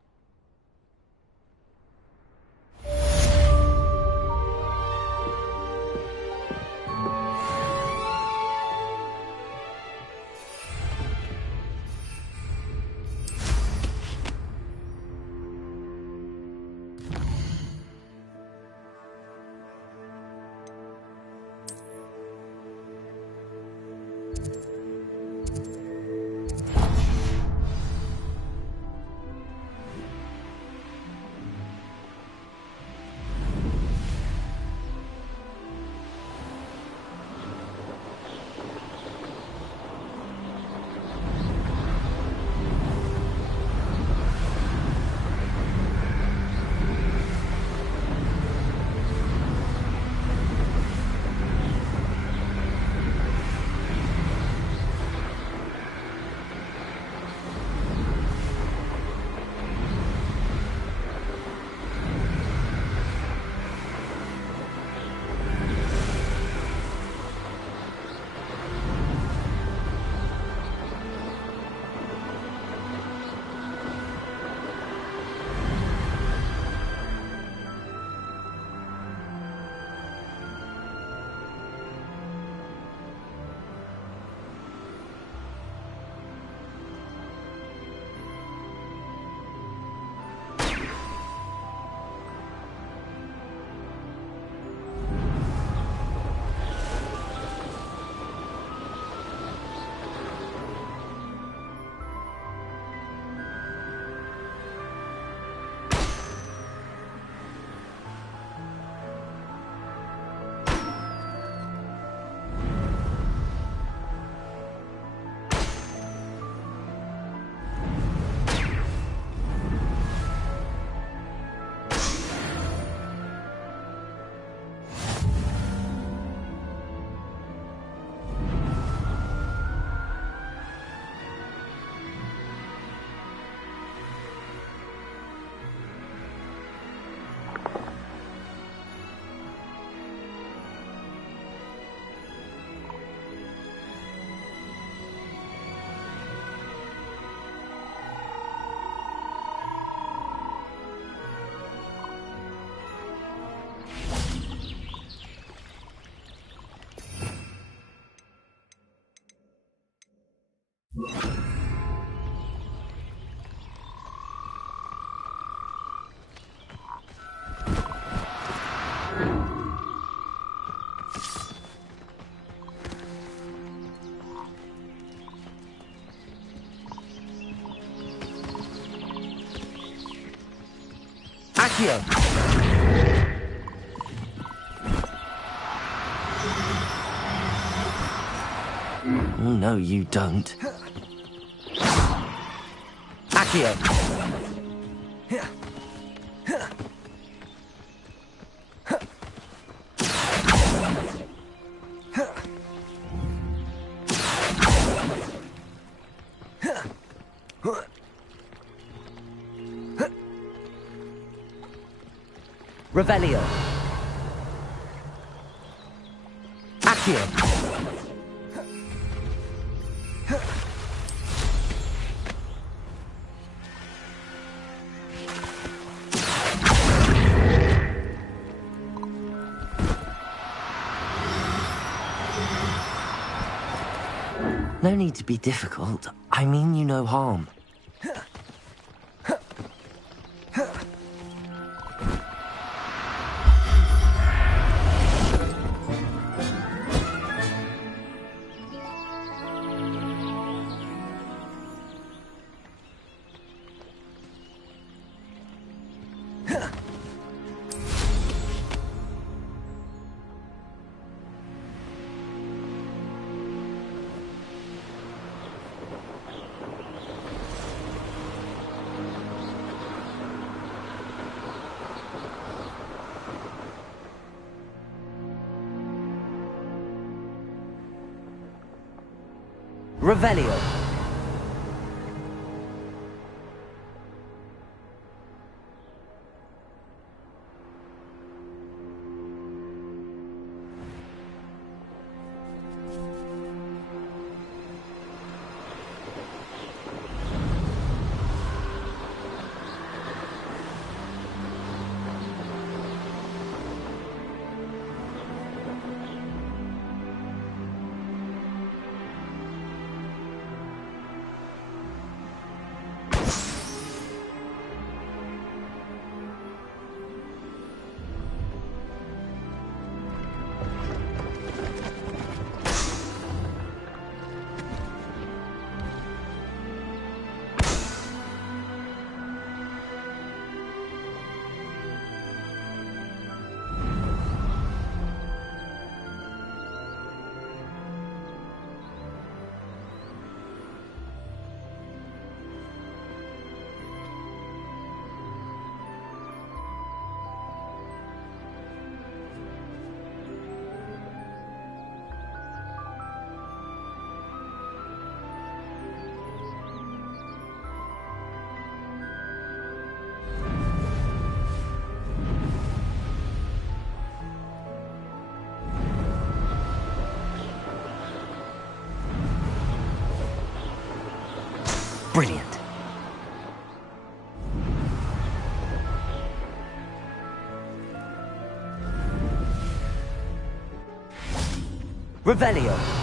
Accio! No, you don't. Accio. Revelio. Accio. No need to be difficult. I mean you no harm. Revelio. Brilliant. Revelio.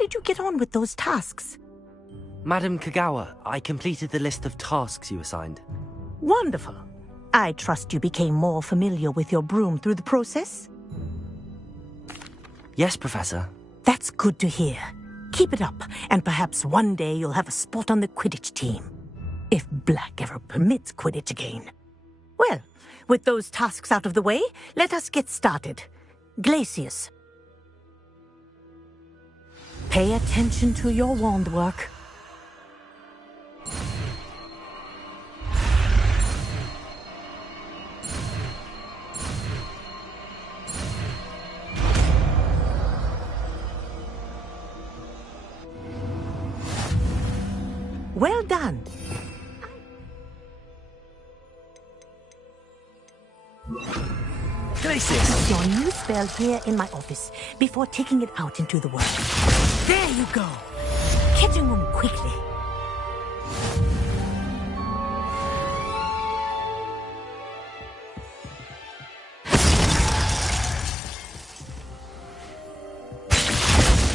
did you get on with those tasks? Madam Kagawa, I completed the list of tasks you assigned. Wonderful. I trust you became more familiar with your broom through the process? Yes, Professor. That's good to hear. Keep it up, and perhaps one day you'll have a spot on the Quidditch team. If Black ever permits Quidditch again. Well, with those tasks out of the way, let us get started. Glacius. Pay attention to your wand work. Well done. Glacius! Your new spell here in my office before taking it out into the world. There you go. Catching them quickly.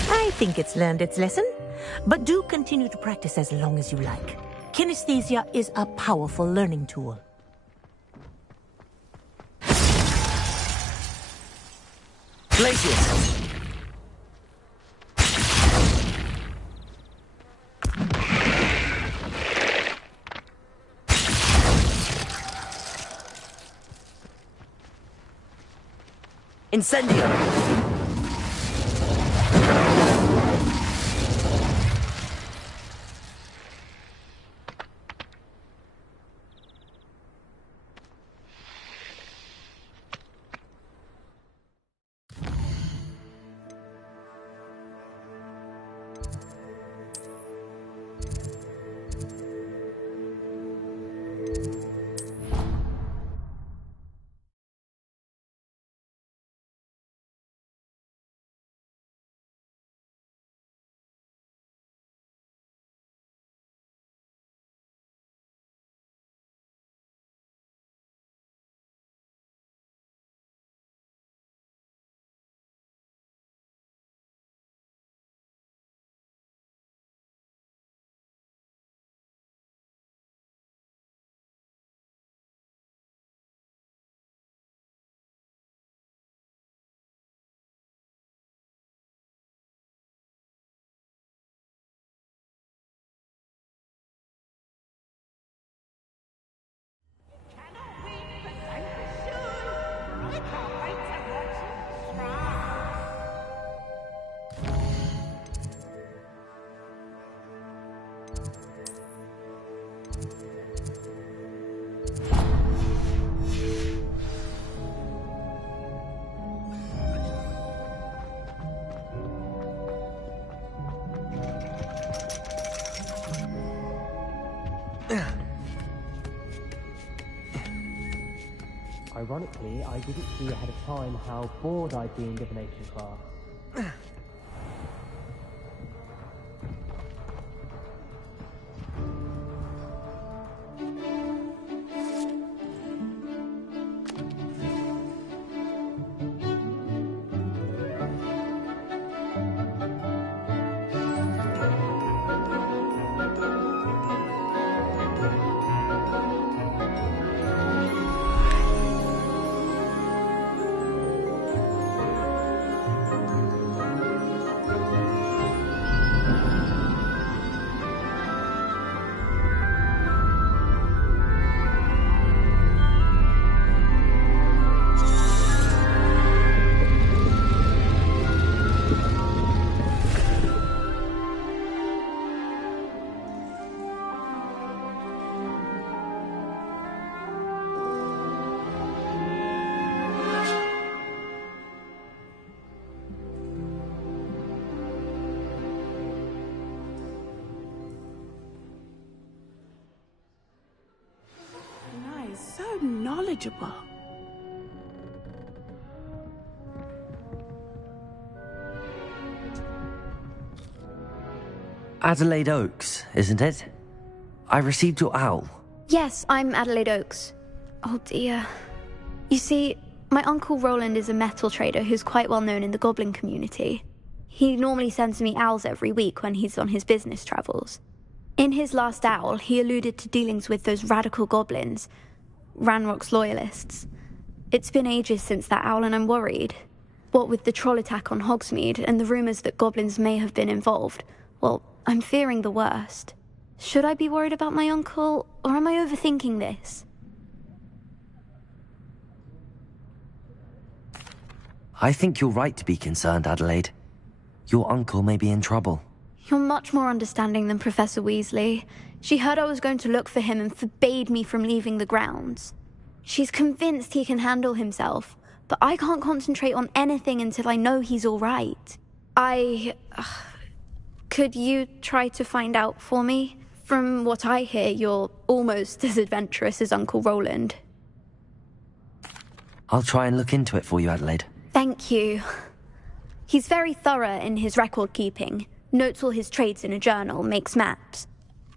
I think it's learned its lesson, but do continue to practice as long as you like. Kinesthesia is a powerful learning tool. Glacius! Incendio! Ironically, I didn't see ahead of time how bored I'd be in divination class. So knowledgeable. Adelaide Oaks, isn't it? I received your owl. Yes, I'm Adelaide Oaks. Oh dear. You see, my uncle Roland is a metal trader who's quite well known in the goblin community. He normally sends me owls every week when he's on his business travels. In his last owl, he alluded to dealings with those radical goblins, Ranrock's loyalists. It's been ages since that owl and I'm worried. What with the troll attack on Hogsmeade and the rumours that goblins may have been involved, well, I'm fearing the worst. Should I be worried about my uncle, or am I overthinking this? I think you're right to be concerned, Adelaide. Your uncle may be in trouble. You're much more understanding than Professor Weasley. She heard I was going to look for him and forbade me from leaving the grounds. She's convinced he can handle himself, but I can't concentrate on anything until I know he's all right. Could you try to find out for me? From what I hear, you're almost as adventurous as Uncle Roland. I'll try and look into it for you, Adelaide. Thank you. He's very thorough in his record keeping, notes all his trades in a journal, makes maps.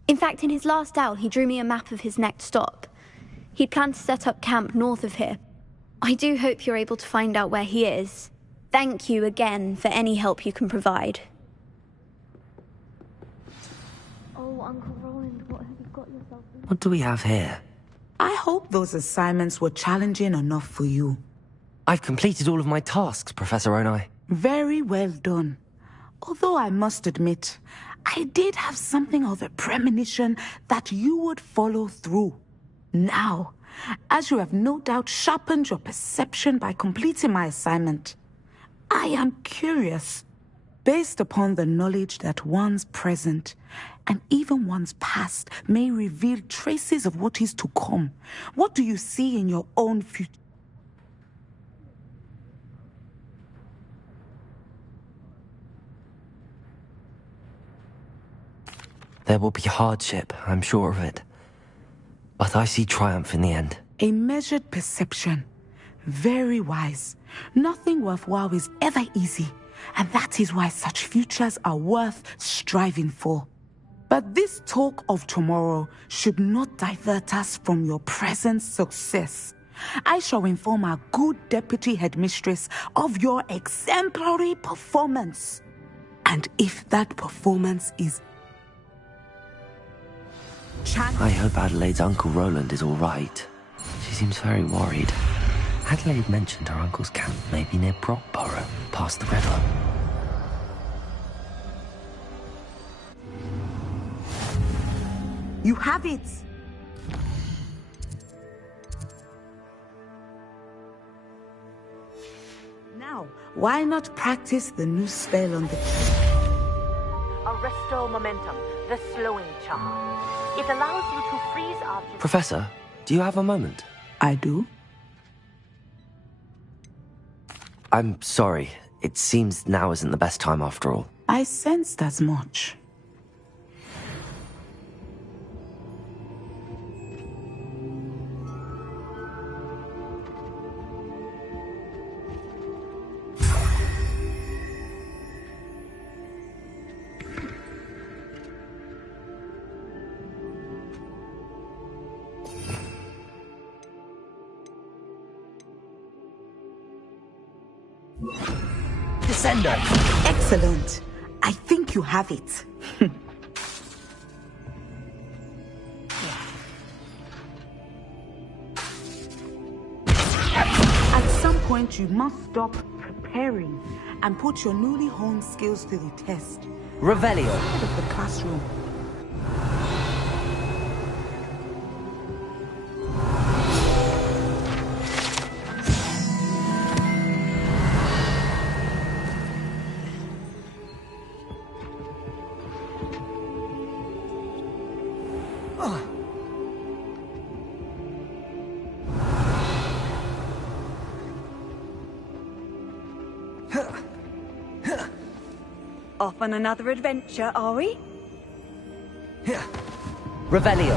In fact, in his last owl, he drew me a map of his next stop. He'd planned to set up camp north of here. I do hope you're able to find out where he is. Thank you again for any help you can provide. Oh, Uncle Roland, what have you got yourself into? What do we have here? I hope those assignments were challenging enough for you. I've completed all of my tasks, Professor Onai. Very well done. Although I must admit, I did have something of a premonition that you would follow through. Now, as you have no doubt sharpened your perception by completing my assignment, I am curious, based upon the knowledge that one's present and even one's past may reveal traces of what is to come. What do you see in your own future? There will be hardship, I'm sure of it. But I see triumph in the end. A measured perception. Very wise. Nothing worthwhile is ever easy, and that is why such futures are worth striving for. But this talk of tomorrow should not divert us from your present success. I shall inform our good deputy headmistress of your exemplary performance. And if that performance is... I hope Adelaide's Uncle Roland is all right. She seems very worried. Adelaide mentioned her uncle's camp may be near Brockborough, past the river. You have it! Now, why not practice the new spell on the... Arresto Momentum, the slowing charm. It allows you to freeze objects... Professor, do you have a moment? I do. I'm sorry. It seems now isn't the best time after all. I sensed as much. Descender! Excellent. I think you have it. At some point, you must stop preparing and put your newly honed skills to the test. Revelio. Out of the classroom. Off on another adventure, are we? Revelio.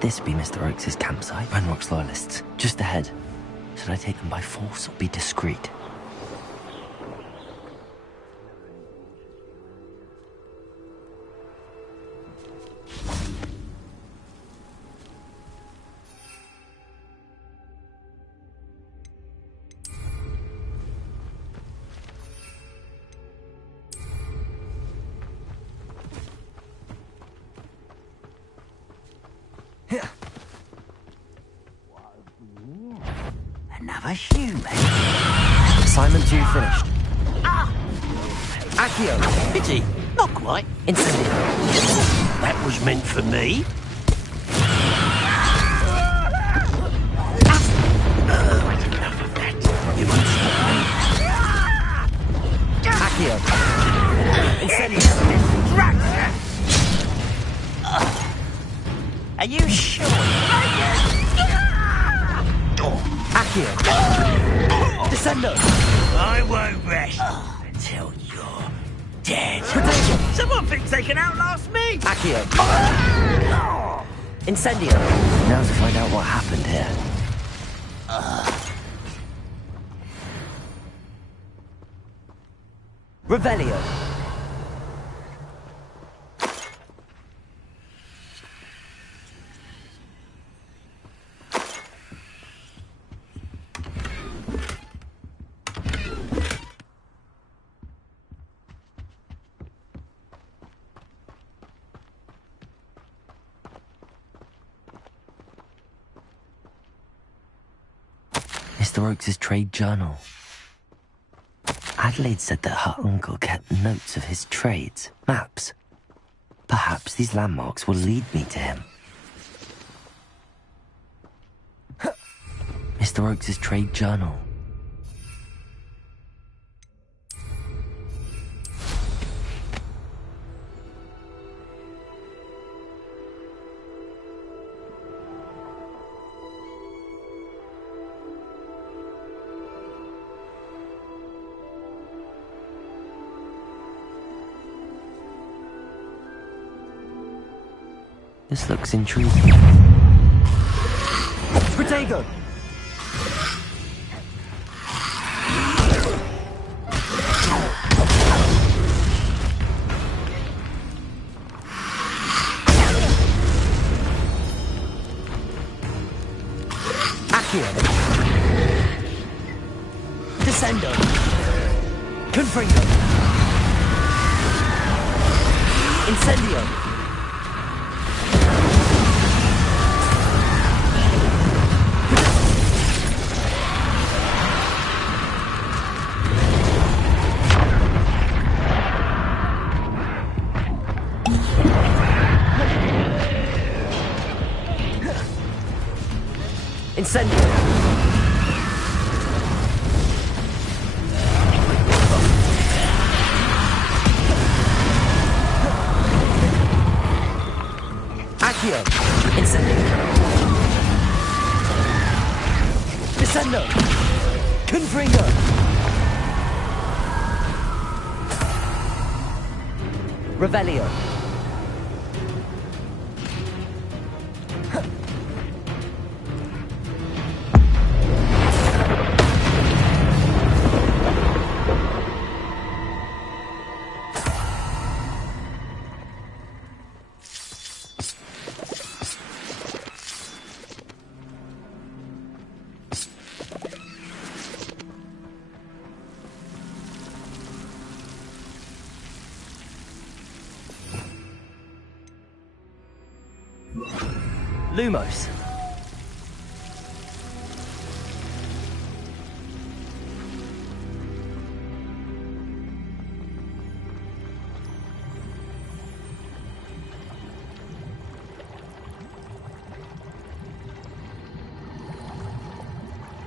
this be Mr. Oakes' campsite? Ranrock's loyalists, just ahead. Should I take them by force or be discreet? Another shoe, mate. Assignment 2 finished. Ah! Accio! Pity. Not quite. Incendio. That was meant for me. Enough of that. You won't stop me. Accio. Incendio. Are you sure? Accio. Descendo. I won't rest until you're dead. Protection. Someone thinks they can outlast me. Accio. Incendio. Now to find out what happened here. Revelio. Mr. Oakes' trade journal. Adelaide said that her uncle kept notes of his trades, maps. Perhaps these landmarks will lead me to him. Mr. Oakes' trade journal. This looks intriguing. Protego! Accio! Descendo! Confringo! Incendio! Incendio! Accio! Incendio! Descendo! Confringo! Revelio! Lumos.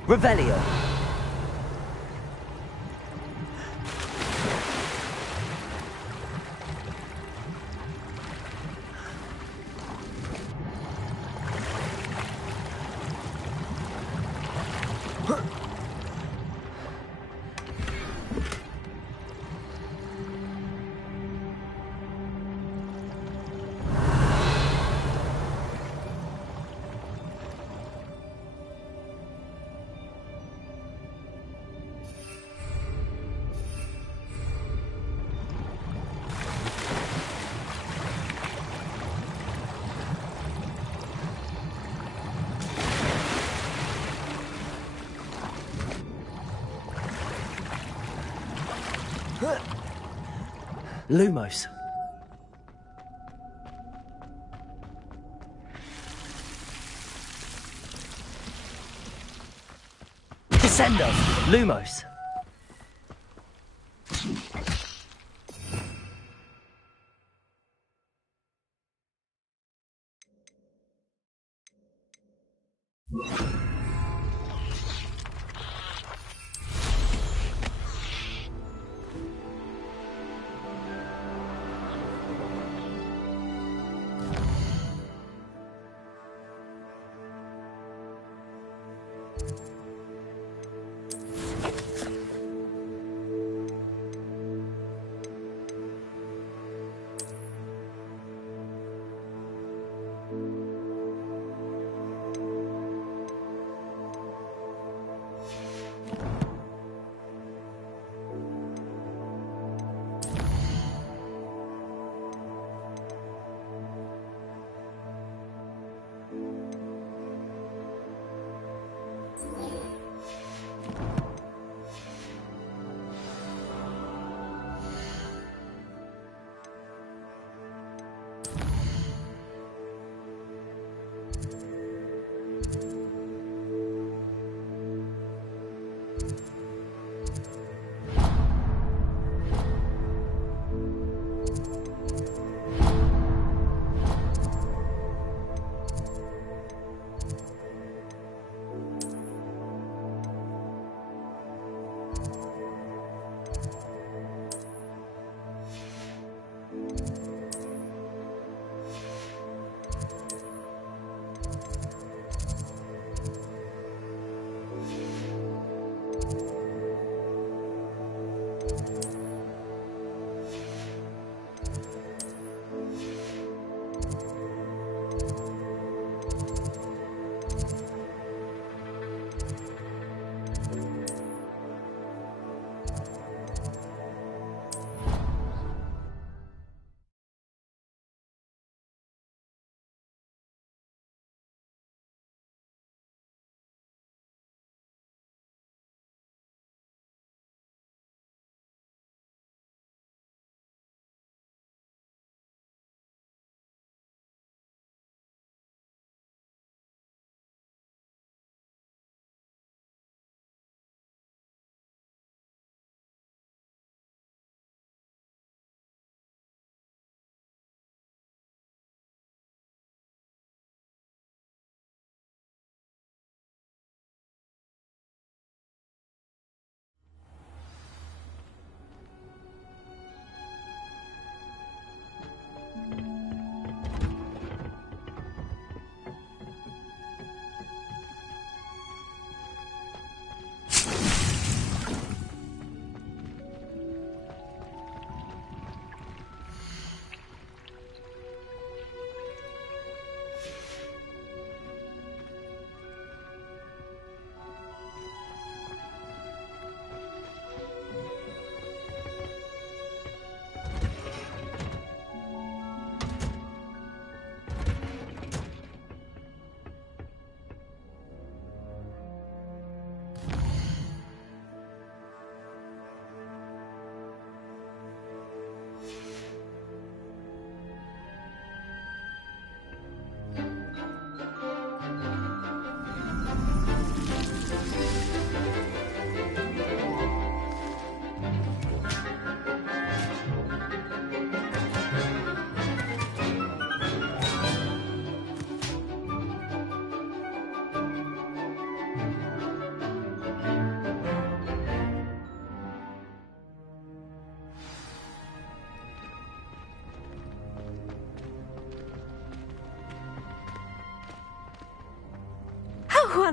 Revelio. Lumos. Descendo! Lumos.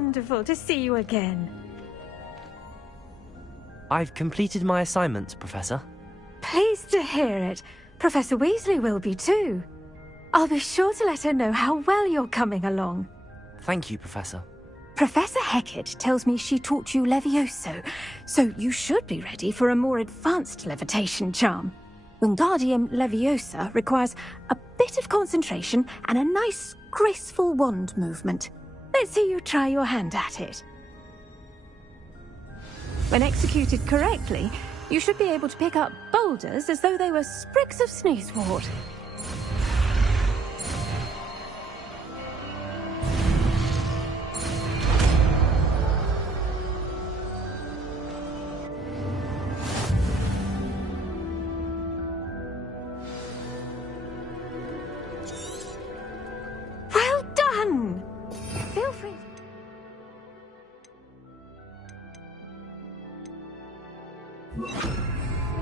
Wonderful to see you again. I've completed my assignment, Professor. Pleased to hear it. Professor Weasley will be too. I'll be sure to let her know how well you're coming along. Thank you, Professor. Professor Hecat tells me she taught you Levioso, so you should be ready for a more advanced levitation charm. Wingardium Leviosa requires a bit of concentration and a nice, graceful wand movement. Let's see you try your hand at it. When executed correctly, You should be able to pick up boulders as though they were sprigs of sneezewort. Well done! Feel free.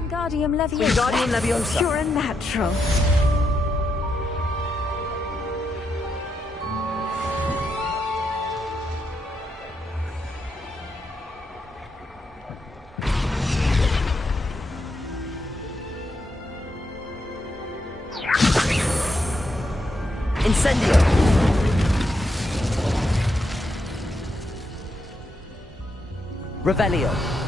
Wingardium Leviosa. Wingardium Leviosa. You're a natural. Incendio. Revelio.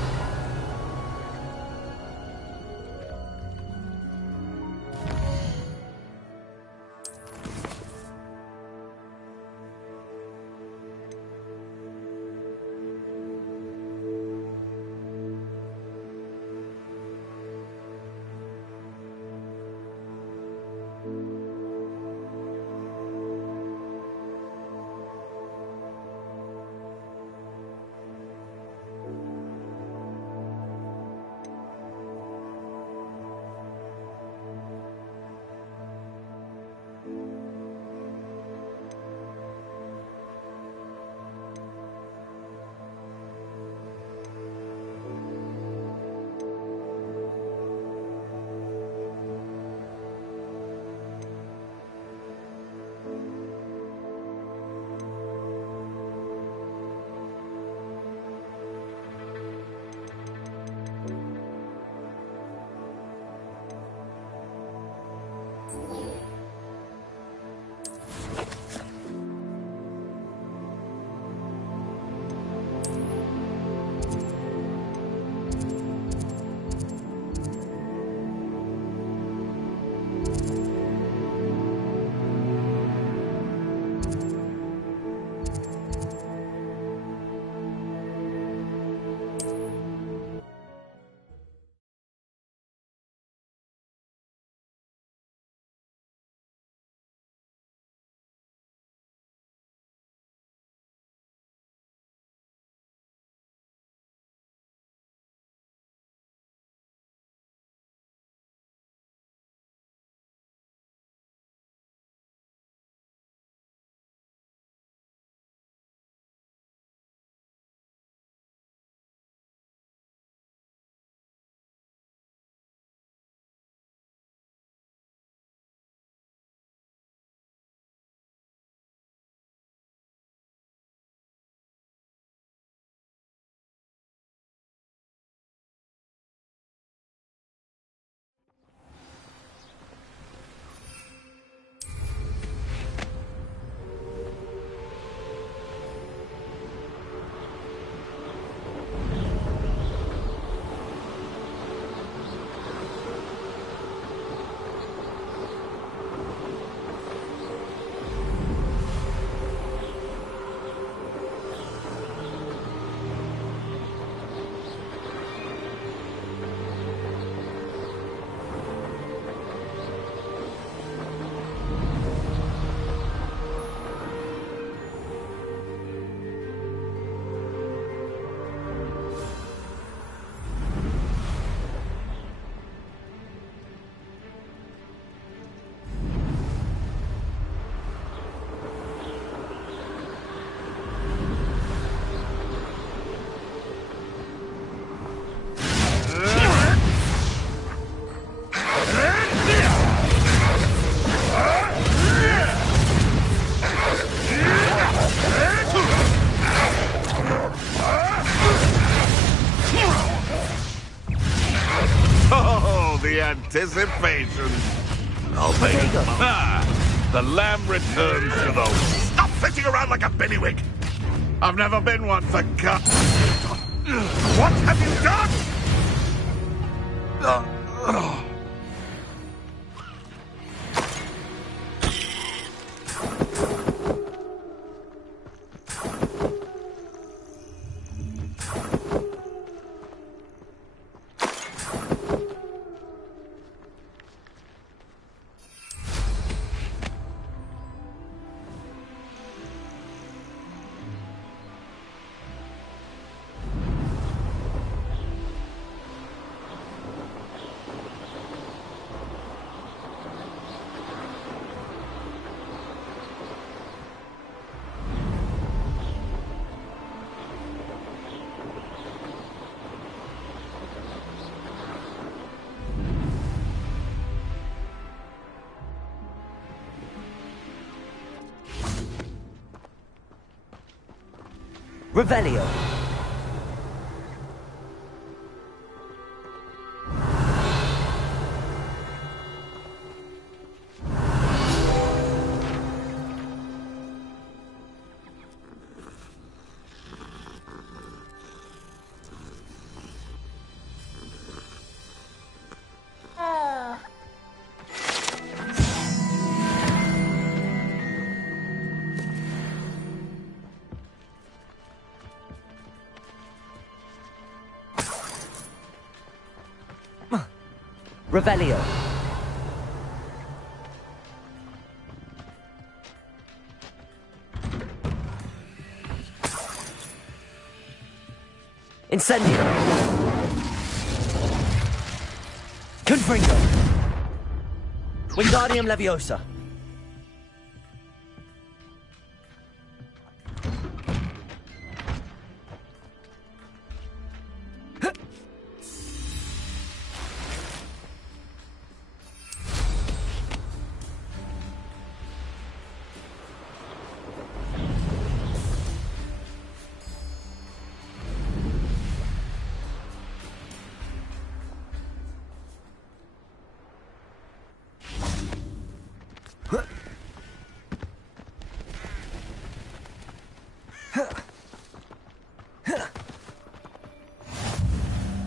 anticipation. I'll make it. The lamb returns to the... Stop sitting around like a billywig! I've never been one for cut. What have you done? Revelio. Revelio. Incendio. Confringo. Wingardium Leviosa.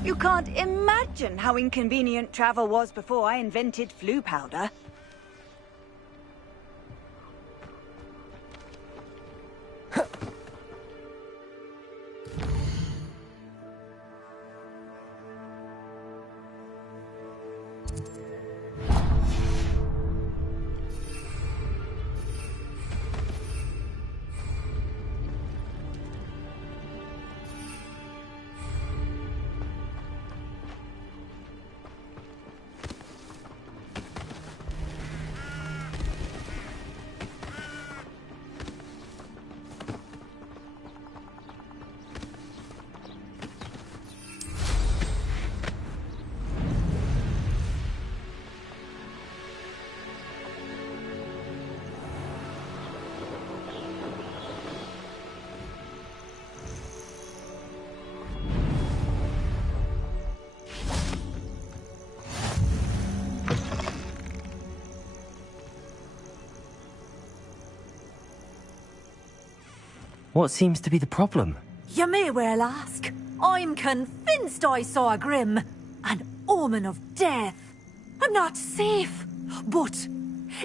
You can't imagine how inconvenient travel was before I invented flu powder. What seems to be the problem? You may well ask. I'm convinced I saw a Grim. An omen of death. I'm not safe. But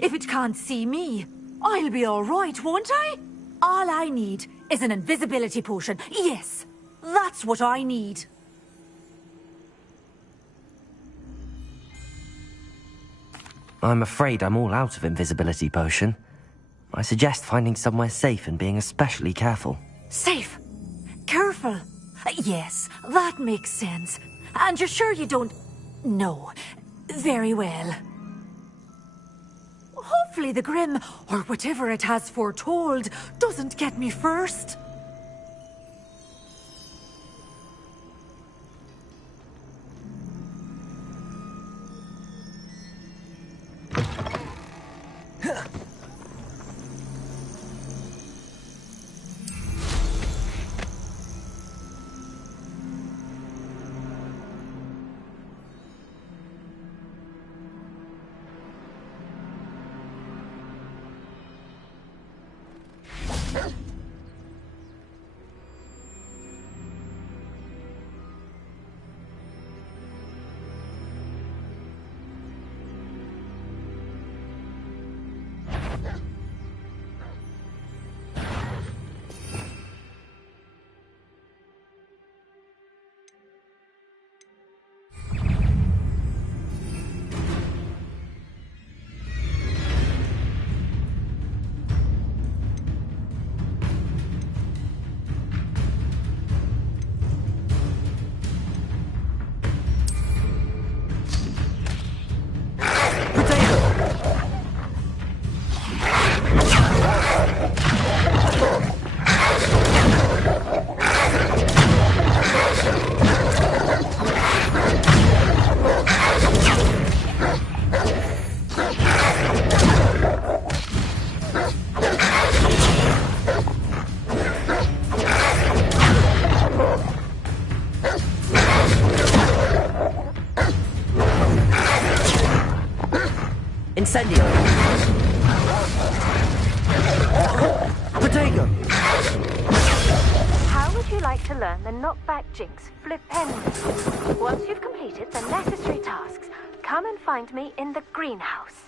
if it can't see me, I'll be all right, won't I? All I need is an invisibility potion. Yes, that's what I need. I'm afraid I'm all out of invisibility potion. I suggest finding somewhere safe and being especially careful. Safe? Careful? Yes, that makes sense. And you're sure you don't... No. Very well. Hopefully the Grim, or whatever it has foretold, doesn't get me first. Incendio! Protego! How would you like to learn the knockback jinx flippendo? Once you've completed the necessary tasks, come and find me in the greenhouse.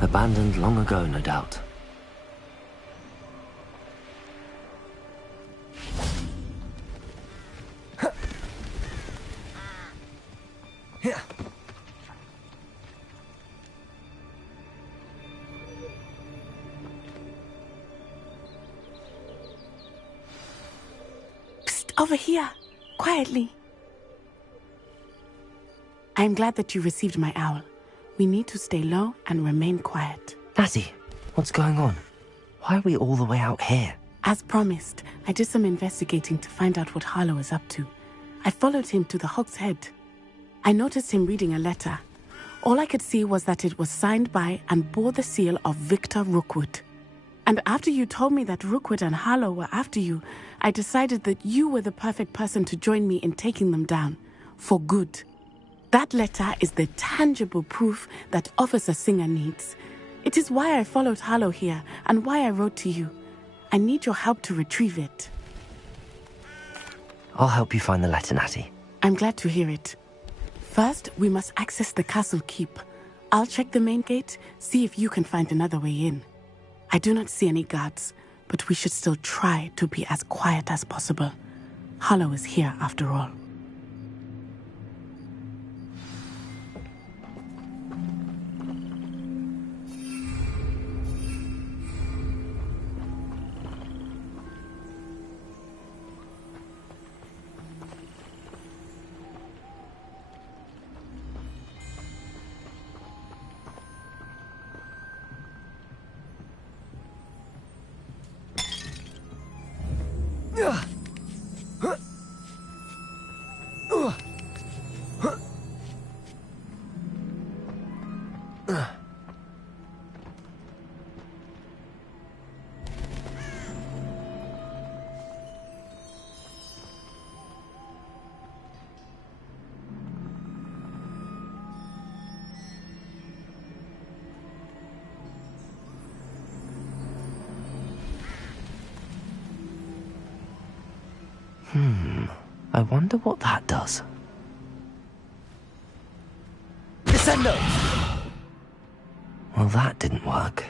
Abandoned long ago, no doubt. Psst, over here. Quietly. I am glad that you received my owl. We need to stay low and remain quiet. Natty, what's going on? Why are we all the way out here? As promised, I did some investigating to find out what Harlow is up to. I followed him to the Hog's Head. I noticed him reading a letter. All I could see was that it was signed by and bore the seal of Victor Rookwood. And after you told me that Rookwood and Harlow were after you, I decided that you were the perfect person to join me in taking them down. For good. That letter is the tangible proof that Officer Singer needs. It is why I followed Harlow here and why I wrote to you. I need your help to retrieve it. I'll help you find the letter, Natty. I'm glad to hear it. First, we must access the castle keep. I'll check the main gate, see if you can find another way in. I do not see any guards, but we should still try to be as quiet as possible. Harlow is here after all. I wonder what that does. Descendo! Well, that didn't work.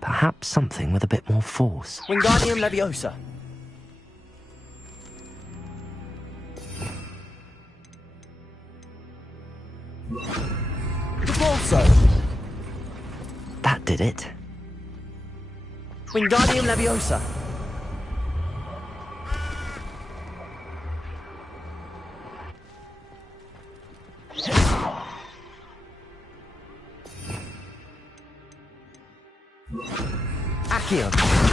Perhaps something with a bit more force. Wingardium Leviosa. Devolso. That did it. Wingardium Leviosa. Accio.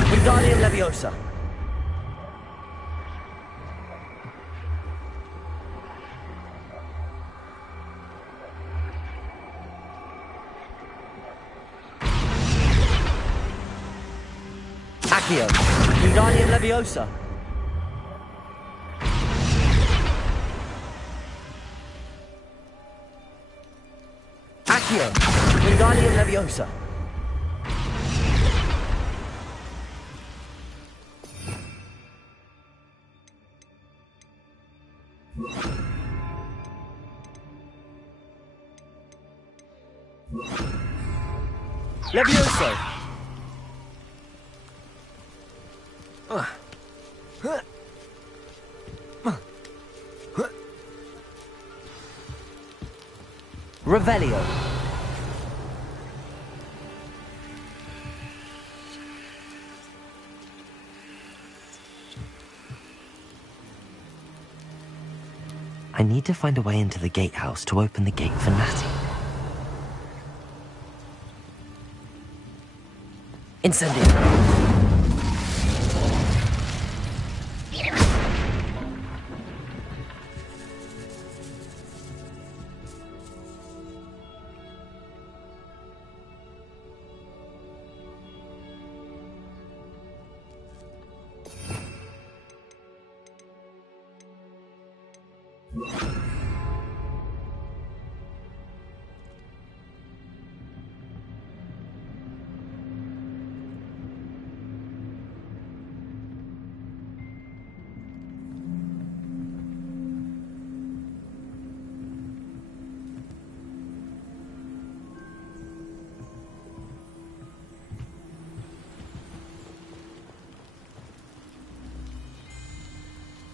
Wingardium Leviosa. Accio. Wingardium Leviosa. Accio. Wingardium Leviosa. Levioso! Revelio. I need to find a way into the gatehouse to open the gate for Natty. Incendio!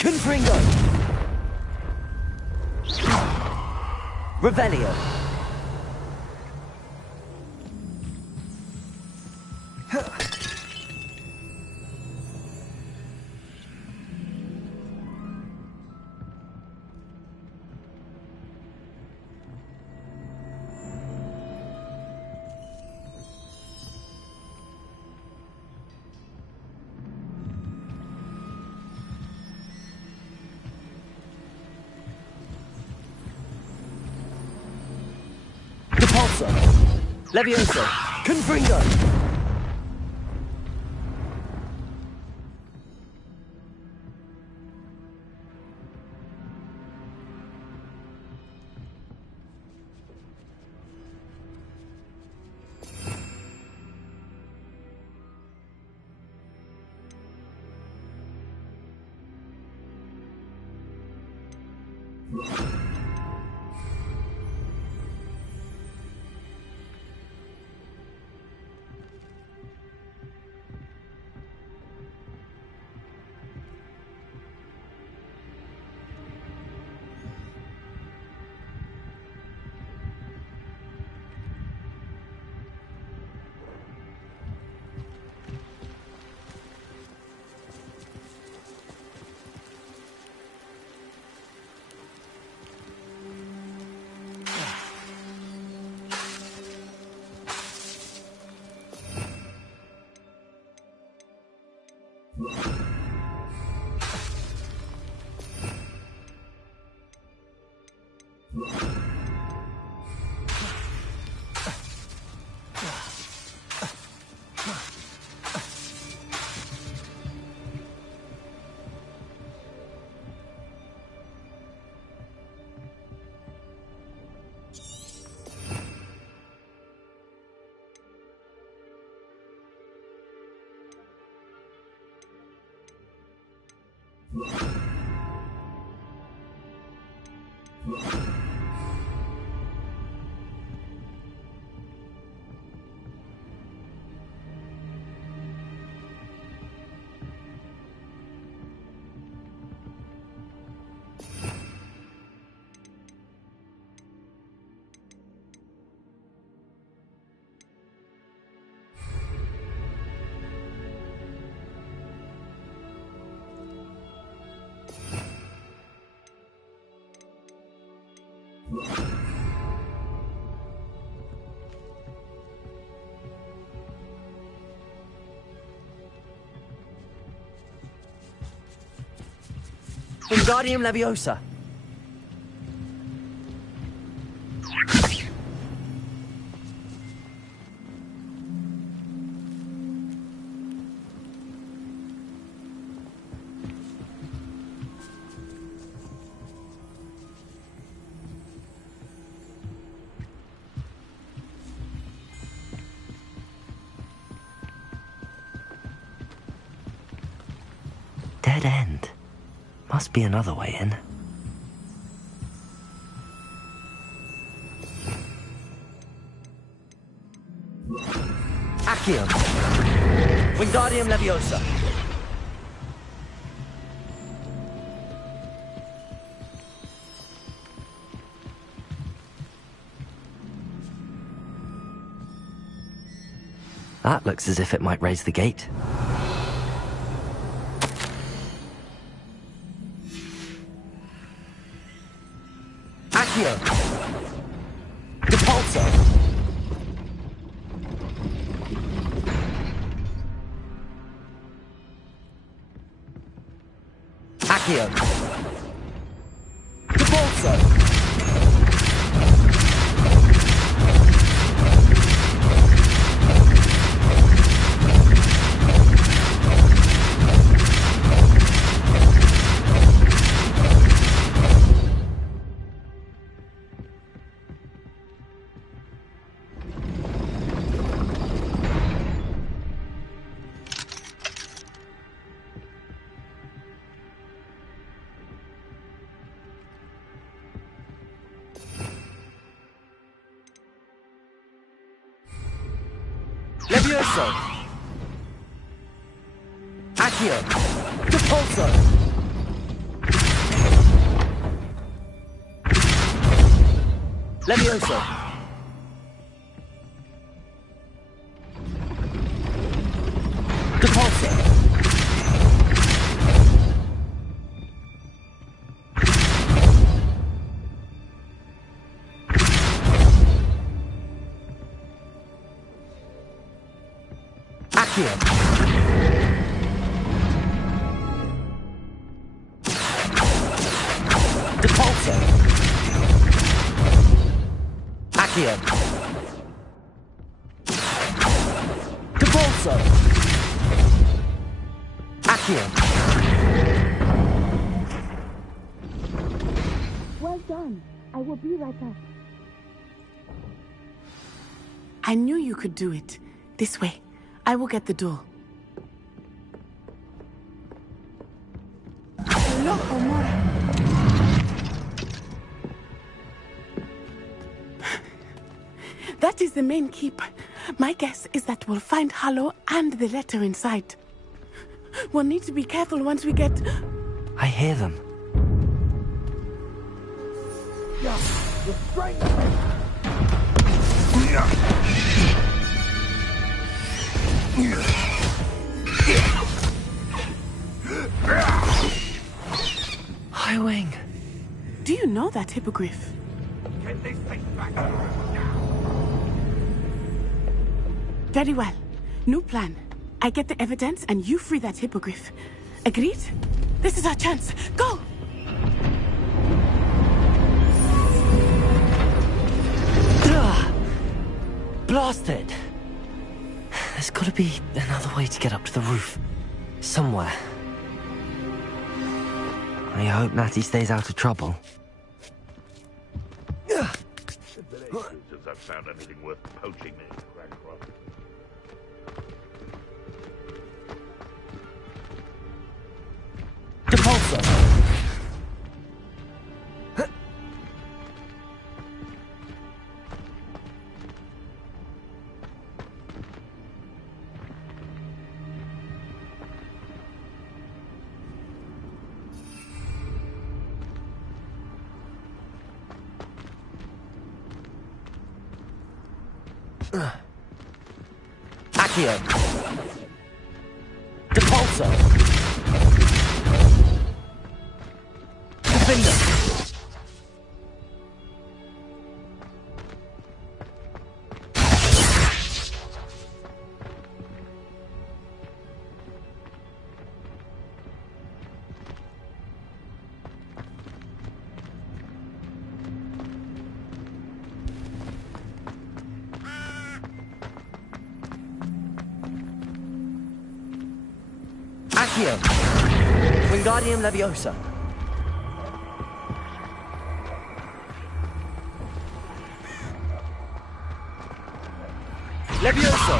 Confringo! Revelio! Levioso! Confringo! Wingardium Leviosa! Dead end. Must be another way in. Accio! Wingardium Leviosa! That looks as if it might raise the gate. Accio! Depulso! Accio! Depulso! Levioso! Accio! Depulso! Levioso! Depulso! Accio! Depulso! Accio! Depulso! Accio! Well done. I will be right back. I knew you could do it. This way. I will get the door. Loco, Mora. That is the main keep. My guess is that we'll find Hallow and the letter inside. We'll need to be careful once we get... I hear them. Yeah, you're straight. Highwing. Do you know that hippogriff? Get this thing back. Very well. New plan. I get the evidence and you free that hippogriff. Agreed? This is our chance. Go! Blasted! There's gotta be another way to get up to the roof. Somewhere. I hope Natty stays out of trouble. It's been ages since I've found anything worth poaching in Crackrock. Depulso! Accio! Depulso! Defender! Accio! Wingardium Leviosa! Levioso!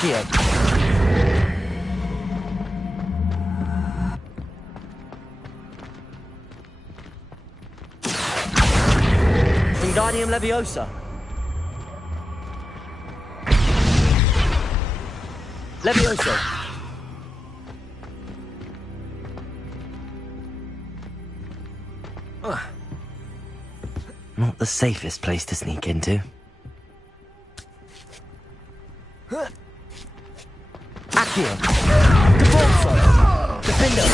Accio. Wingardium Leviosa. Levioso. Not the safest place to sneak into. Accio. Deforso. Defender.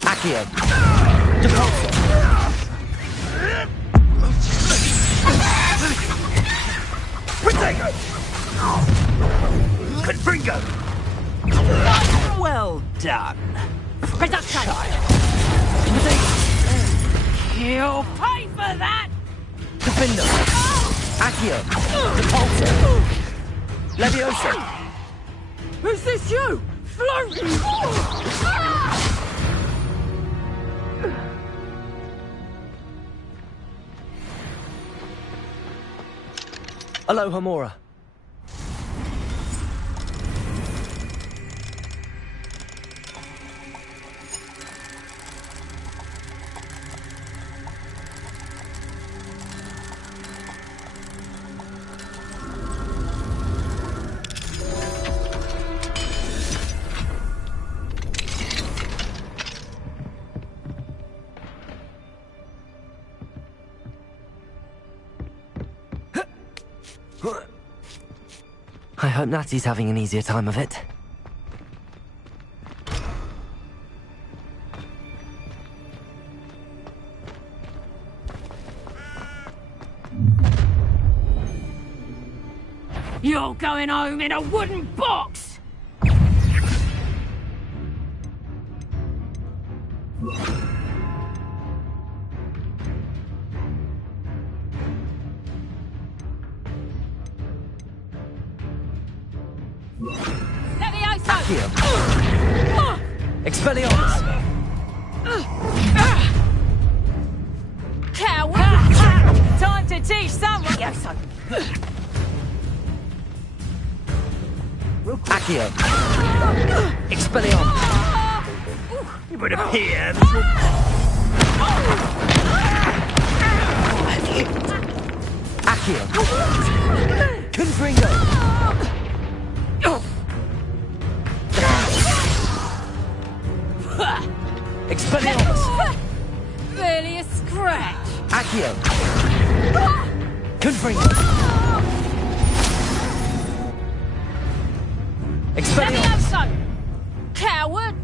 Accio. Deforso. Protego! Confringo! Well done. Production! You'll pay for that! Defender. Accio. Deforso. Leviosa. Is this you? Floating! Alohomora. I hope Natty's having an easier time of it. You're going home in a wooden box! Accio. Expelliarmus. Coward! Time to teach someone! Yoso. Accio. Expelliarmus. It would appear Accio. Confringo. Expelliarmus. Barely a scratch. Accio. Confringo. Expelliarmus. Levioso! Coward!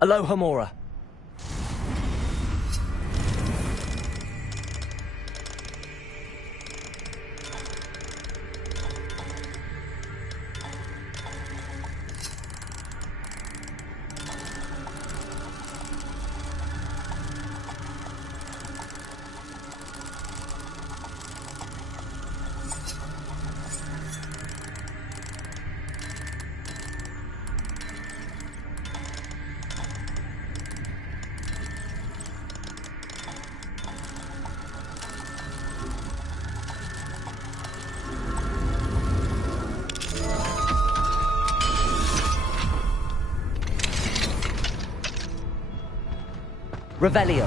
Alohomora. Revelio.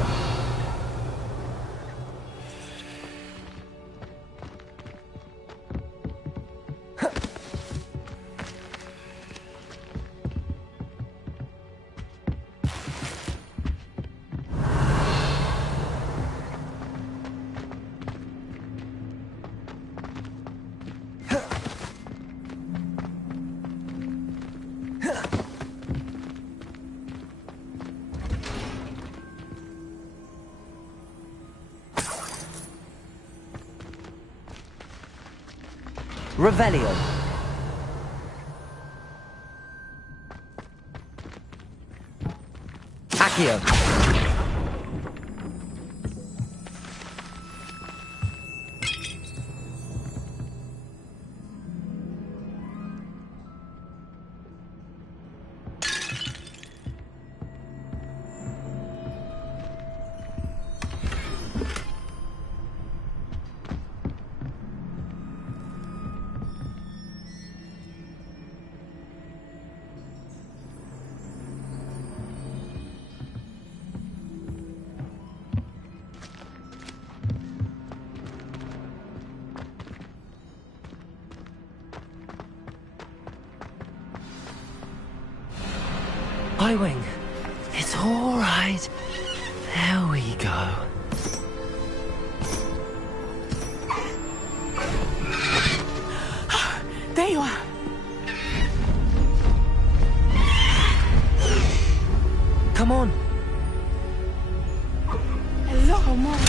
Revelio. Accio. Highwing, it's all right. There we go. There you are. Come on. Hello, Mom.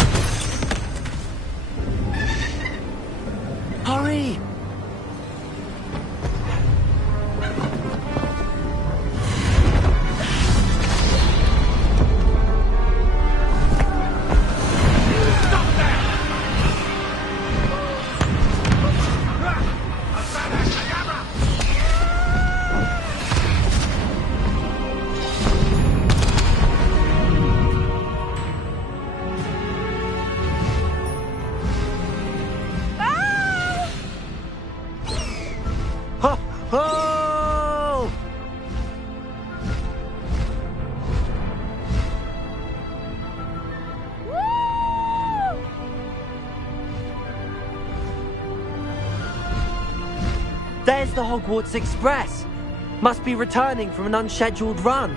Hurry! There's the Hogwarts Express. Must be returning from an unscheduled run.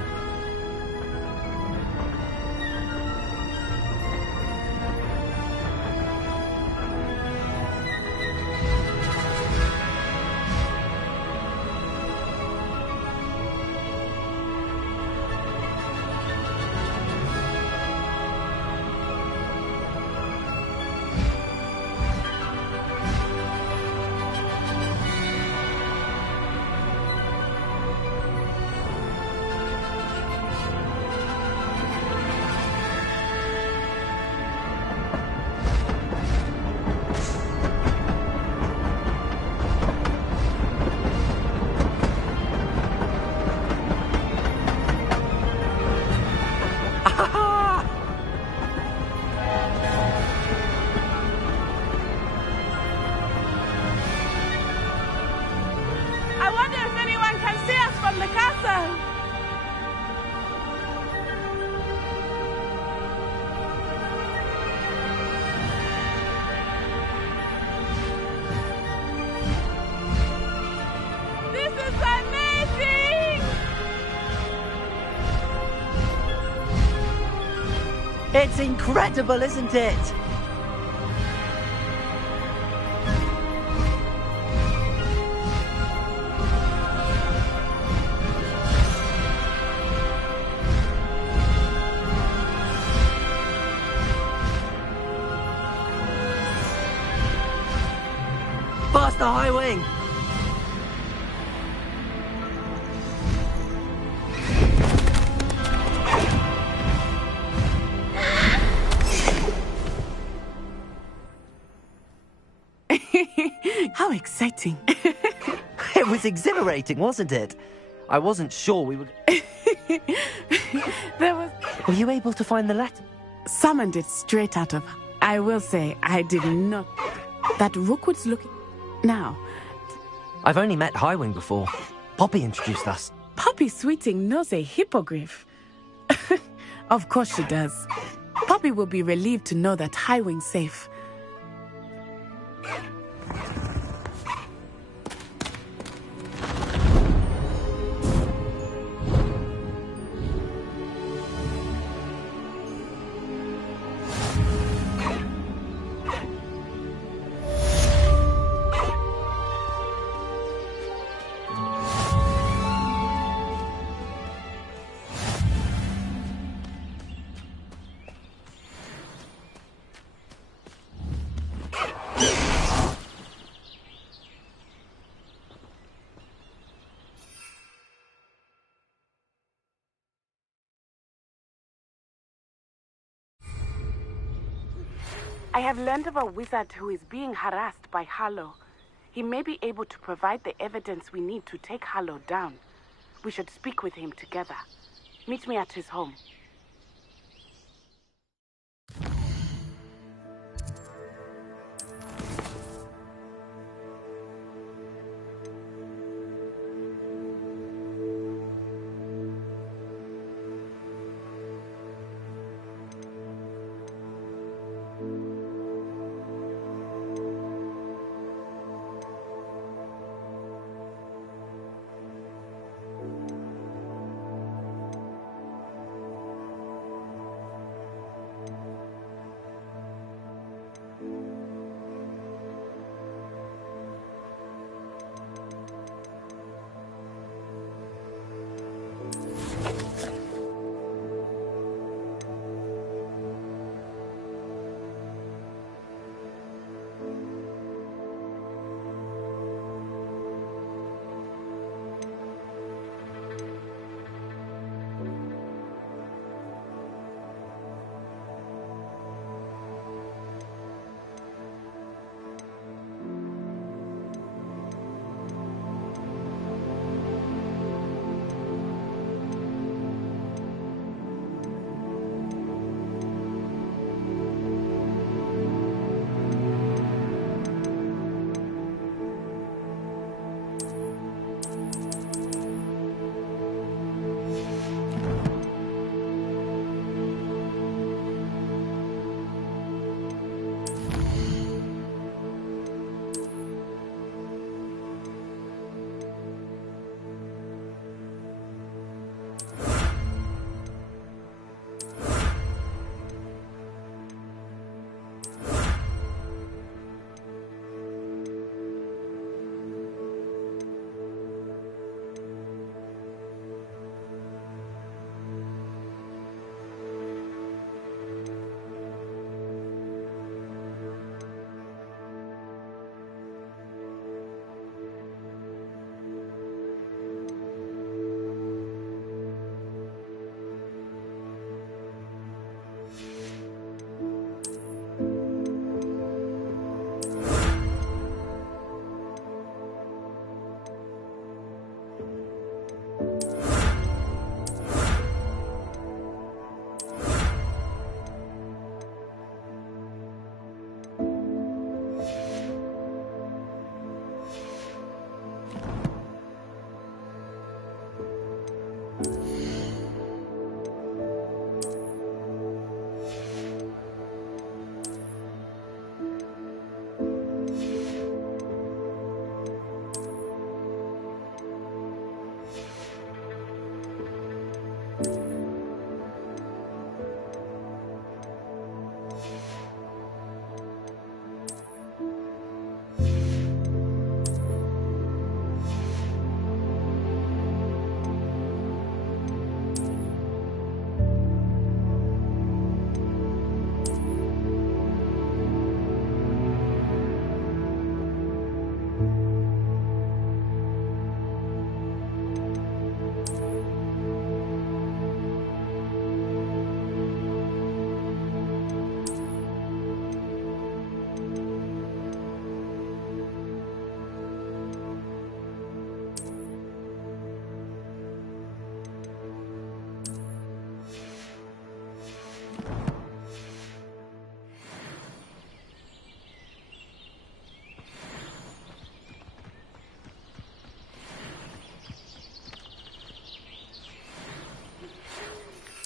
I wonder if anyone can see us from the castle. This is amazing! It's incredible, isn't it? Faster, Highwing! How exciting. It was exhilarating, wasn't it? I wasn't sure we would... There was... Were you able to find the letter? Summoned it straight out of... I will say, I did not... That Rookwood's looking... Now... I've only met Highwing before. Poppy introduced us. Poppy Sweeting knows a hippogriff. Of course she does. Poppy will be relieved to know that Highwing's safe. I have learned of a wizard who is being harassed by Harlow. He may be able to provide the evidence we need to take Harlow down. We should speak with him together. Meet me at his home.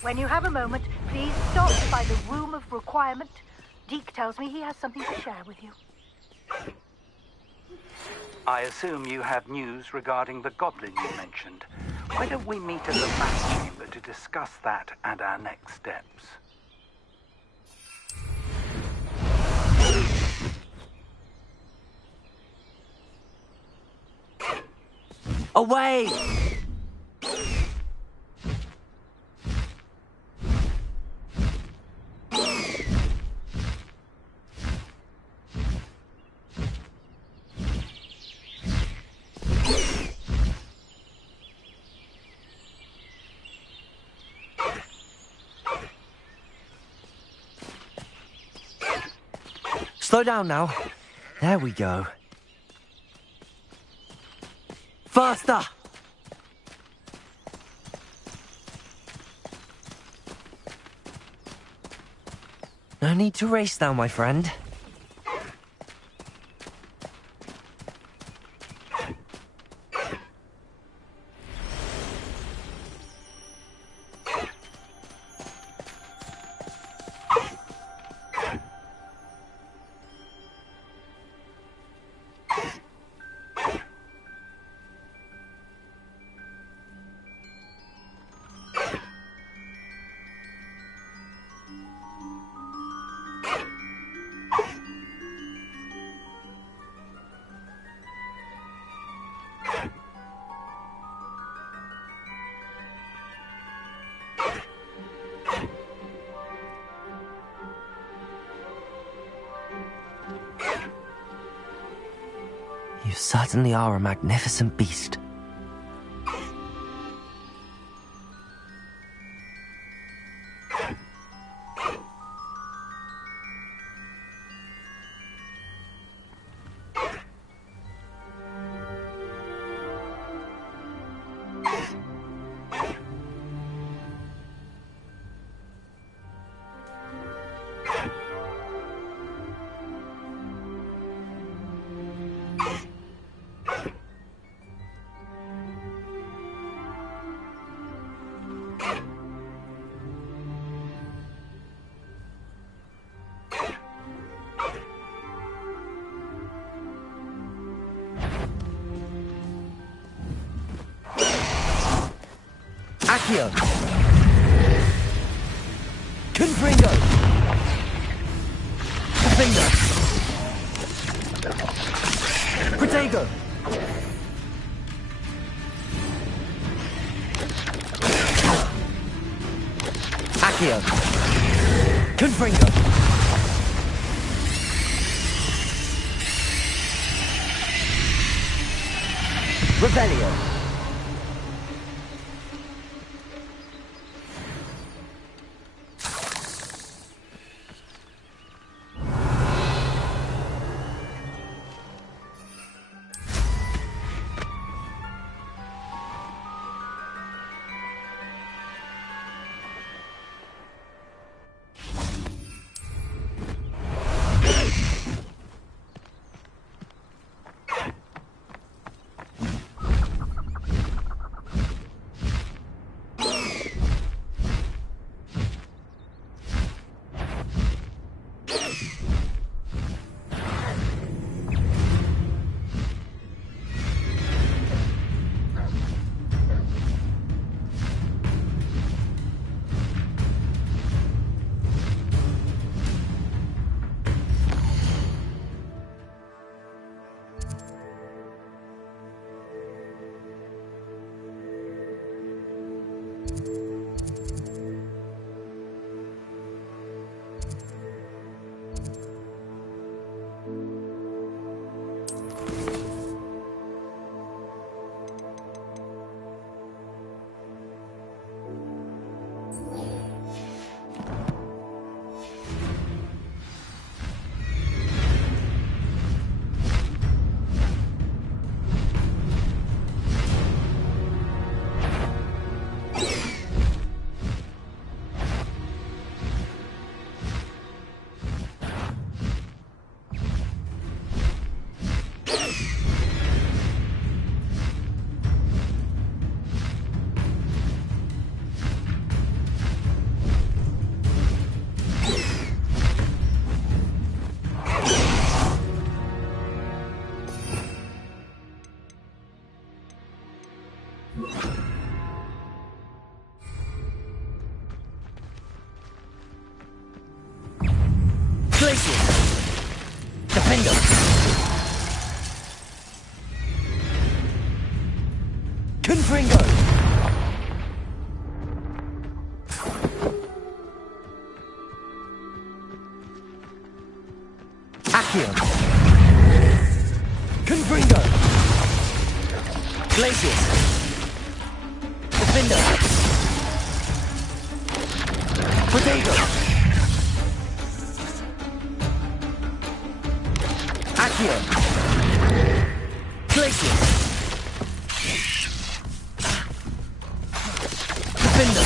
When you have a moment, please stop by the Room of Requirement. Deke tells me he has something to share with you. I assume you have news regarding the goblin you mentioned. Why don't we meet at the mass chamber to discuss that and our next steps? Away! Slow down now. There we go. Faster! No need to race now, my friend. You certainly are a magnificent beast. Accio! Confringo! Finger! Protego! Accio! Confringo! Revelio! Defender! Confringo! Accio! Confringo! Glacius! Defender! Protego! Accio! Glacius! Defender!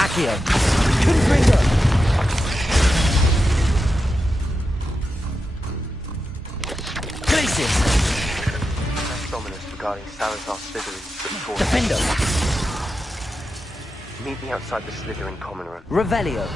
Accio! Confringo! Glacius! That's ominous regarding Salazar Slytherin's report. Defender! Meet me outside the Slytherin common room. Revelio!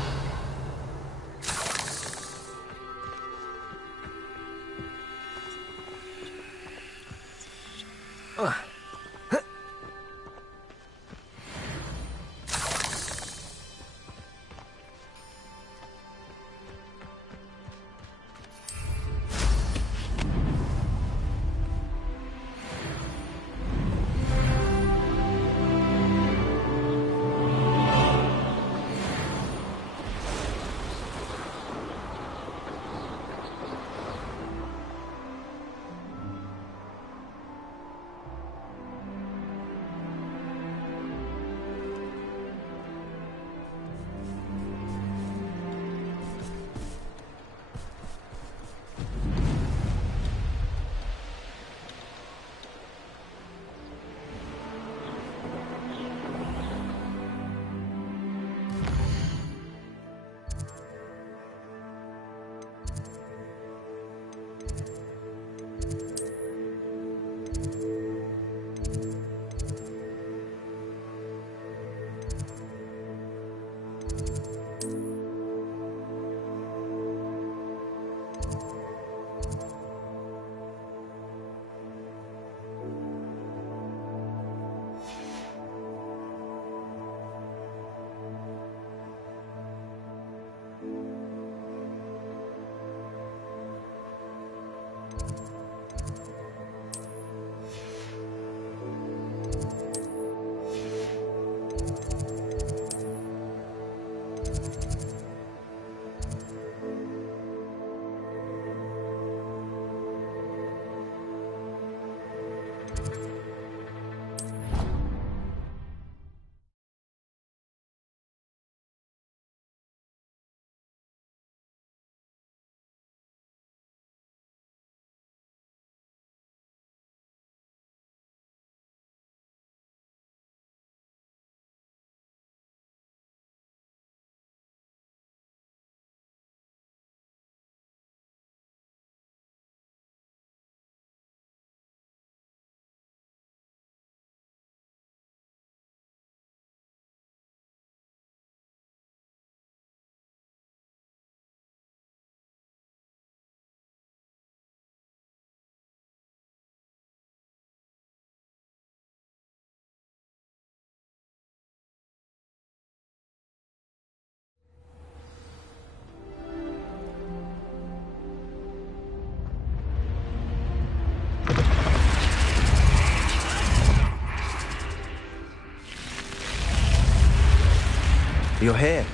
You're here.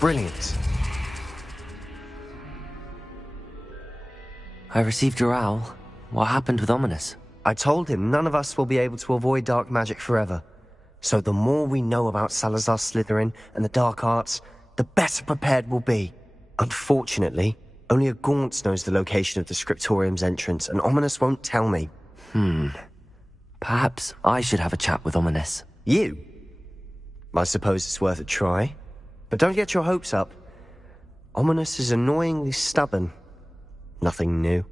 Brilliant. I received your owl. What happened with Ominous? I told him none of us will be able to avoid dark magic forever. So the more we know about Salazar Slytherin and the dark arts, the better prepared we'll be. Unfortunately, only a Gaunt knows the location of the Scriptorium's entrance, and Ominous won't tell me. Perhaps I should have a chat with Ominous. You? I suppose it's worth a try. But don't get your hopes up. Ominous is annoyingly stubborn. Nothing new.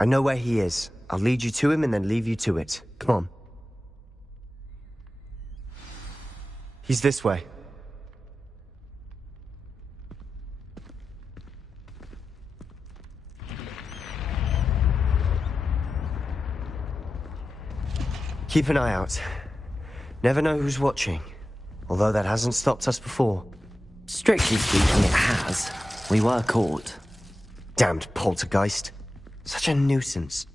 I know where he is. I'll lead you to him and then leave you to it. Come on. He's this way. Keep an eye out. Never know who's watching. Although that hasn't stopped us before. Strictly speaking, it has. We were caught. Damned poltergeist. Such a nuisance.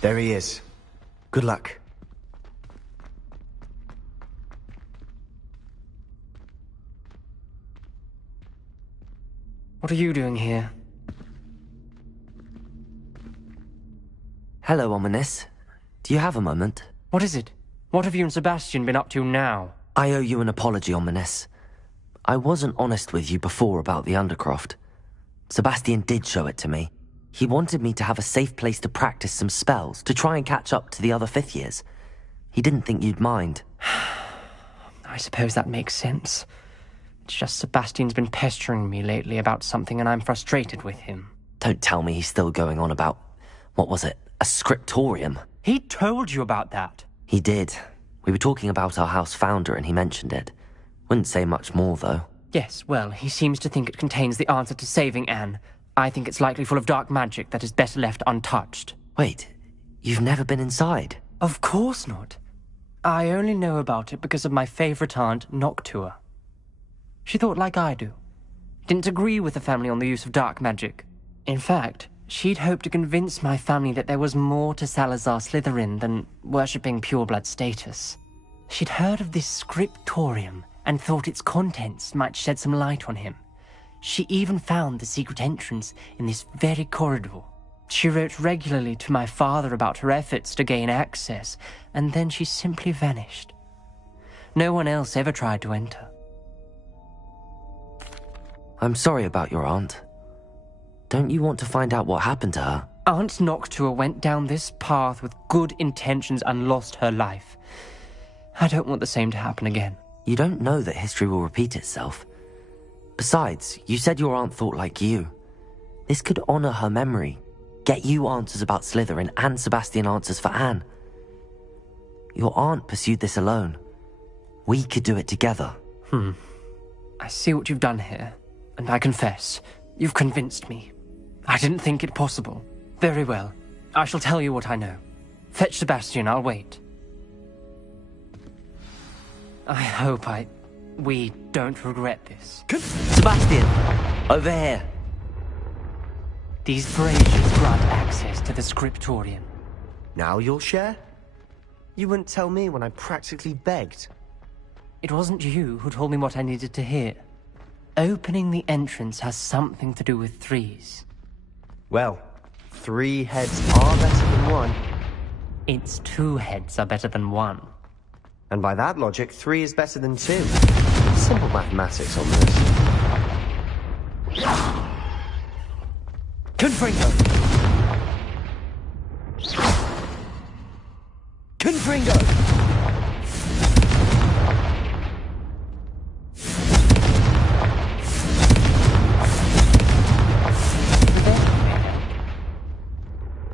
There he is. Good luck. What are you doing here? Hello, Ominous. Do you have a moment? What is it? What have you and Sebastian been up to now? I owe you an apology, Ominous. I wasn't honest with you before about the Undercroft. Sebastian did show it to me. He wanted me to have a safe place to practice some spells, to try and catch up to the other 5th years. He didn't think you'd mind. I suppose that makes sense. It's just Sebastian's been pestering me lately about something and I'm frustrated with him. Don't tell me he's still going on about, what was it, a scriptorium? He told you about that. He did. We were talking about our house founder and he mentioned it. Wouldn't say much more, though. Yes, well, he seems to think it contains the answer to saving Anne. I think it's likely full of dark magic that is better left untouched. Wait, you've never been inside? Of course not. I only know about it because of my favourite aunt, Noctua. She thought like I do. Didn't agree with the family on the use of dark magic. In fact, she'd hoped to convince my family that there was more to Salazar Slytherin than worshipping pureblood status. She'd heard of this scriptorium and thought its contents might shed some light on him. She even found the secret entrance in this very corridor. She wrote regularly to my father about her efforts to gain access, and then she simply vanished. No one else ever tried to enter. I'm sorry about your aunt. Don't you want to find out what happened to her? Aunt Noctua went down this path with good intentions and lost her life. I don't want the same to happen again. You don't know that history will repeat itself. Besides, you said your aunt thought like you. This could honor her memory, get you answers about Slytherin and Sebastian answers for Anne. Your aunt pursued this alone. We could do it together. I see what you've done here, and I confess, you've convinced me. I didn't think it possible. Very well. I shall tell you what I know. Fetch Sebastian, I'll wait. I hope we don't regret this. Sebastian! Over here! These braziers grant access to the scriptorium. Now you'll share? You wouldn't tell me when I practically begged. It wasn't you who told me what I needed to hear. Opening the entrance has something to do with 3s. Well, 3 heads are better than 1. It's 2 heads are better than 1. And by that logic, 3 is better than 2. Simple mathematics on this. Confringo! Confringo!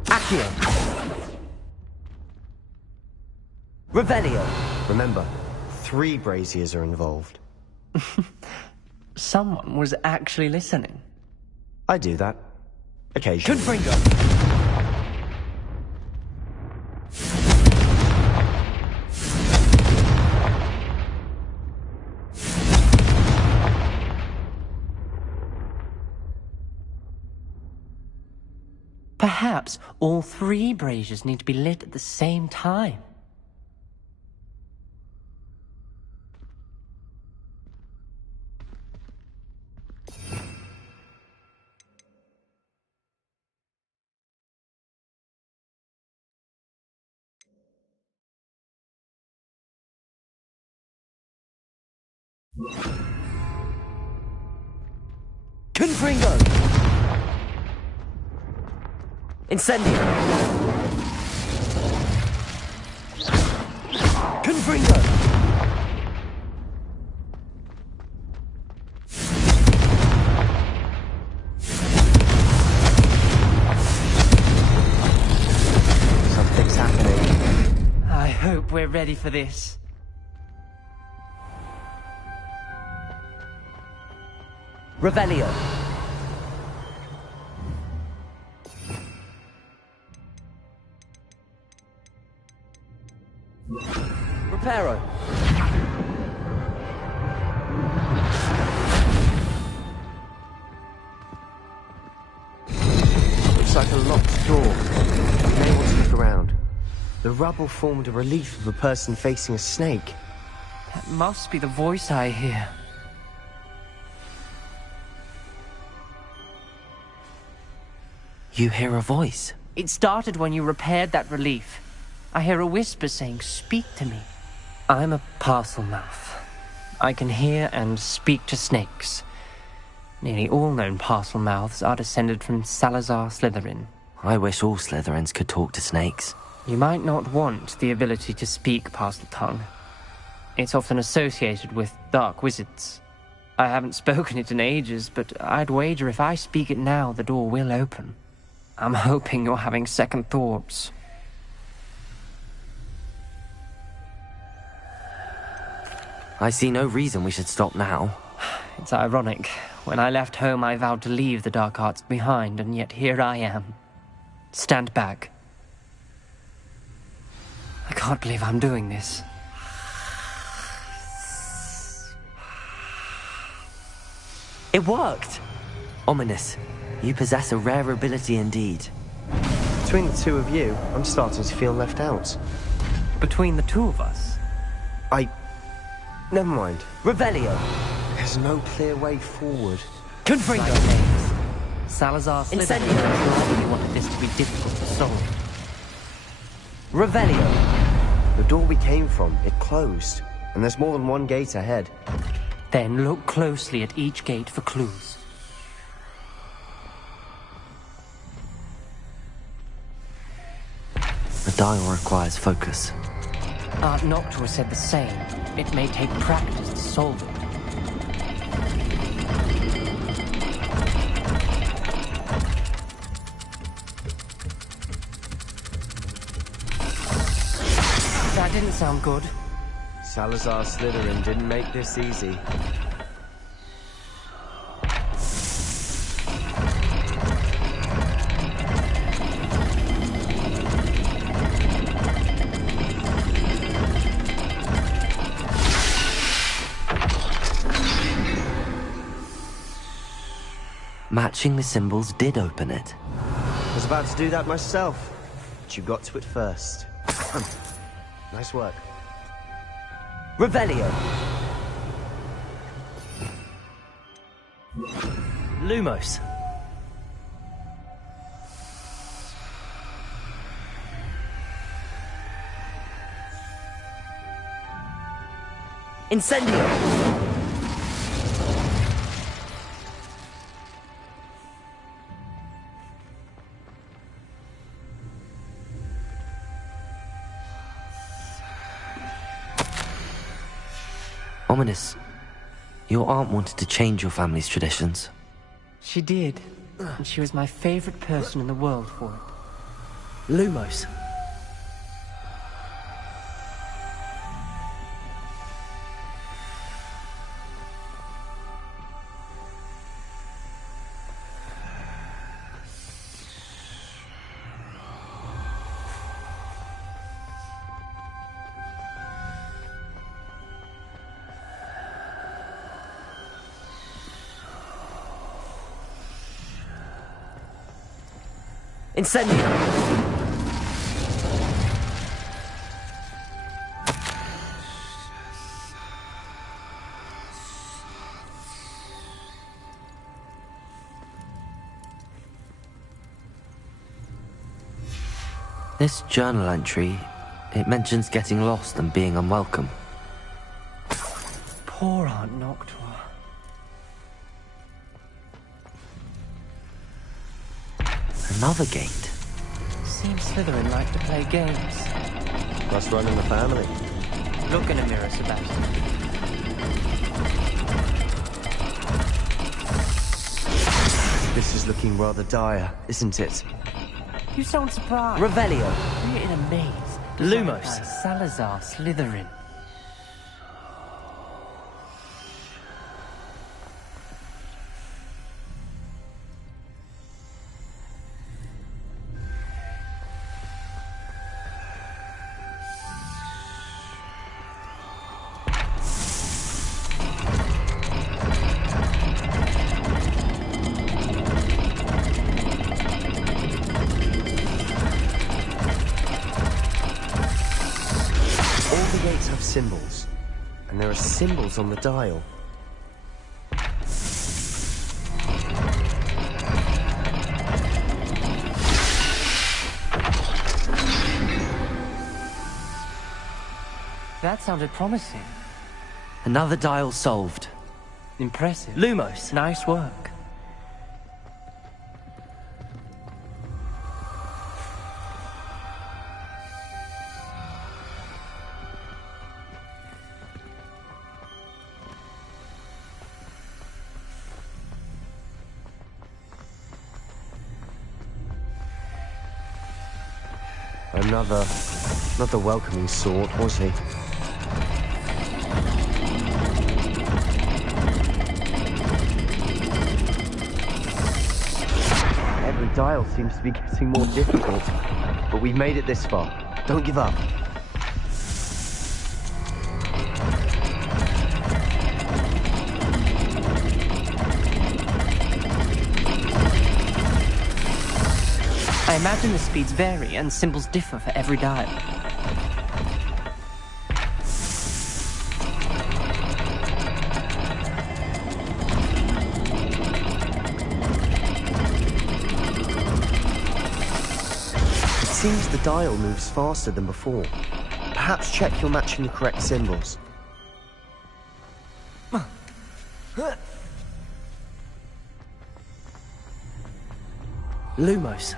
Accio! Revelio! Remember, 3 braziers are involved. Someone was actually listening. I do that. Occasionally. Confringo! Perhaps all 3 braziers need to be lit at the same time. Confringo! Incendio! Confringo! Something's happening. I hope we're ready for this. Revelio! Reparo! Looks like a locked door. You may want to look around. The rubble formed a relief of a person facing a snake. That must be the voice I hear. You hear a voice. It started when you repaired that relief. I hear a whisper saying, "Speak to me." I'm a parcel mouth. I can hear and speak to snakes. Nearly all known parcel mouths are descended from Salazar Slytherin. I wish all Slytherins could talk to snakes. You might not want the ability to speak parcel tongue. It's often associated with dark wizards. I haven't spoken it in ages, but I'd wager if I speak it now, the door will open. I'm hoping you're having second thoughts. I see no reason we should stop now. It's ironic. When I left home, I vowed to leave the dark arts behind, and yet here I am. Stand back. I can't believe I'm doing this. It worked! Ominous. You possess a rare ability indeed. Between the two of you, I'm starting to feel left out. Between the two of us? Never mind. Revelio! There's no clear way forward. Confirm your names. Salazar Slytherin. Surely you wanted this to be difficult to solve. Revelio! The door we came from, it closed. And there's more than one gate ahead. Then look closely at each gate for clues. The dial requires focus. Art Noctua said the same. It may take practice to solve it. That didn't sound good. Salazar Slytherin didn't make this easy. Matching the symbols did open it. I was about to do that myself, but you got to it first. Nice work. Revelio! Lumos! Incendio! Ominous. Your aunt wanted to change your family's traditions. She did. And she was my favorite person in the world for it. Lumos. Incendio! This journal entry, it mentions getting lost and being unwelcome. Poor Aunt Noctua. Another gate. Seems Slytherin like to play games. Must run in the family. Look in a mirror, Sebastian. This is looking rather dire, isn't it? You sound surprised. Revelio. We're in a maze. Lumos. Salazar Slytherin. Symbols. And there are symbols on the dial. that sounded promising. Another dial solved. Impressive. Lumos. Nice work. Not the welcoming sort, was he? Every dial seems to be getting more difficult, but we've made it this far. Don't give up. I imagine the speeds vary and symbols differ for every dial. It seems the dial moves faster than before. Perhaps check you're matching the correct symbols. Lumos.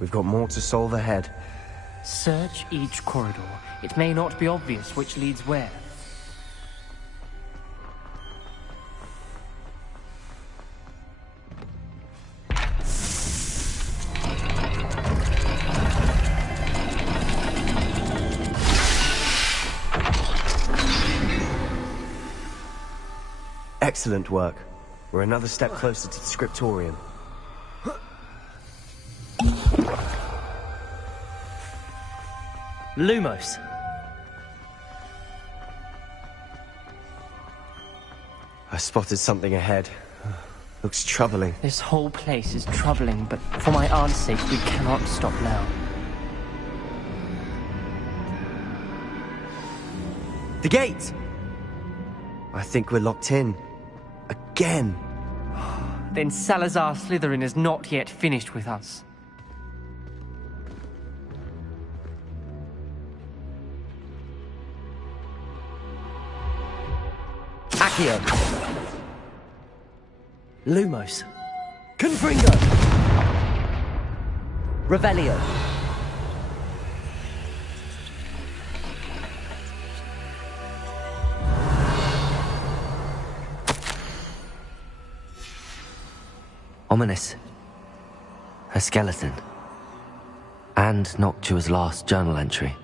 We've got more to solve ahead. Search each corridor. It may not be obvious which leads where. Excellent work. We're another step closer to the scriptorium. Lumos. I spotted something ahead. Looks troubling. This whole place is troubling, but for my aunt's sake, we cannot stop now. The gate! I think we're locked in. Again. Then Salazar Slytherin is not yet finished with us. Accio. Lumos. Confringo. Revelio. Ominous. Her skeleton. And Noctua's last journal entry.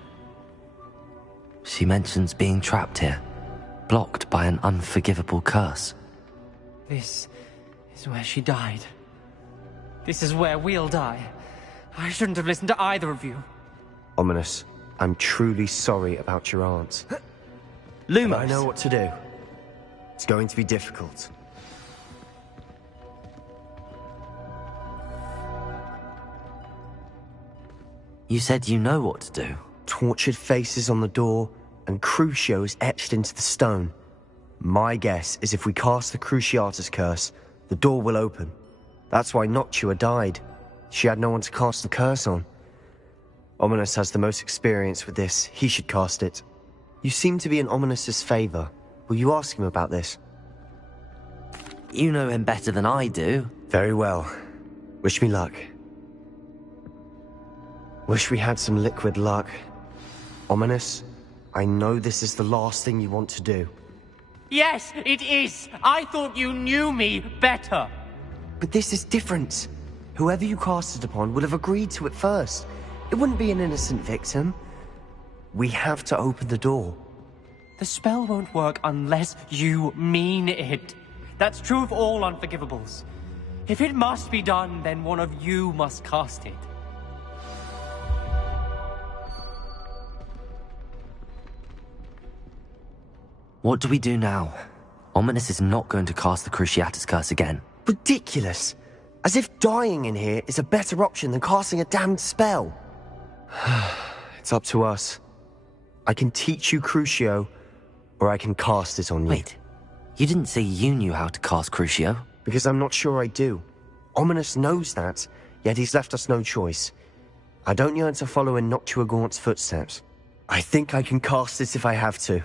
She mentions being trapped here, blocked by an unforgivable curse. This is where she died. This is where we'll die. I shouldn't have listened to either of you. Ominous, I'm truly sorry about your aunt. Lumos. I know what to do. It's going to be difficult. You said you know what to do. Tortured faces on the door, and Crucio is etched into the stone. My guess is if we cast the Cruciatus curse, the door will open. That's why Noctua died. She had no one to cast the curse on. Ominous has the most experience with this. He should cast it. You seem to be in Ominous's favor. Will you ask him about this? You know him better than I do. Very well. Wish me luck. Wish we had some liquid luck. Ominous, I know this is the last thing you want to do. Yes, it is! I thought you knew me better! But this is different. Whoever you cast it upon would have agreed to it first. It wouldn't be an innocent victim. We have to open the door. The spell won't work unless you mean it. That's true of all unforgivables. If it must be done, then one of you must cast it. What do we do now? Ominous is not going to cast the Cruciatus curse again. Ridiculous. As if dying in here is a better option than casting a damned spell. It's up to us. I can teach you Crucio, or I can cast it on you. Wait, You didn't say you knew how to cast Crucio. Because I'm not sure I do. Ominous knows that, yet he's left us no choice. I don't yearn to follow in Noctua Gaunt's footsteps. I think I can cast it if I have to.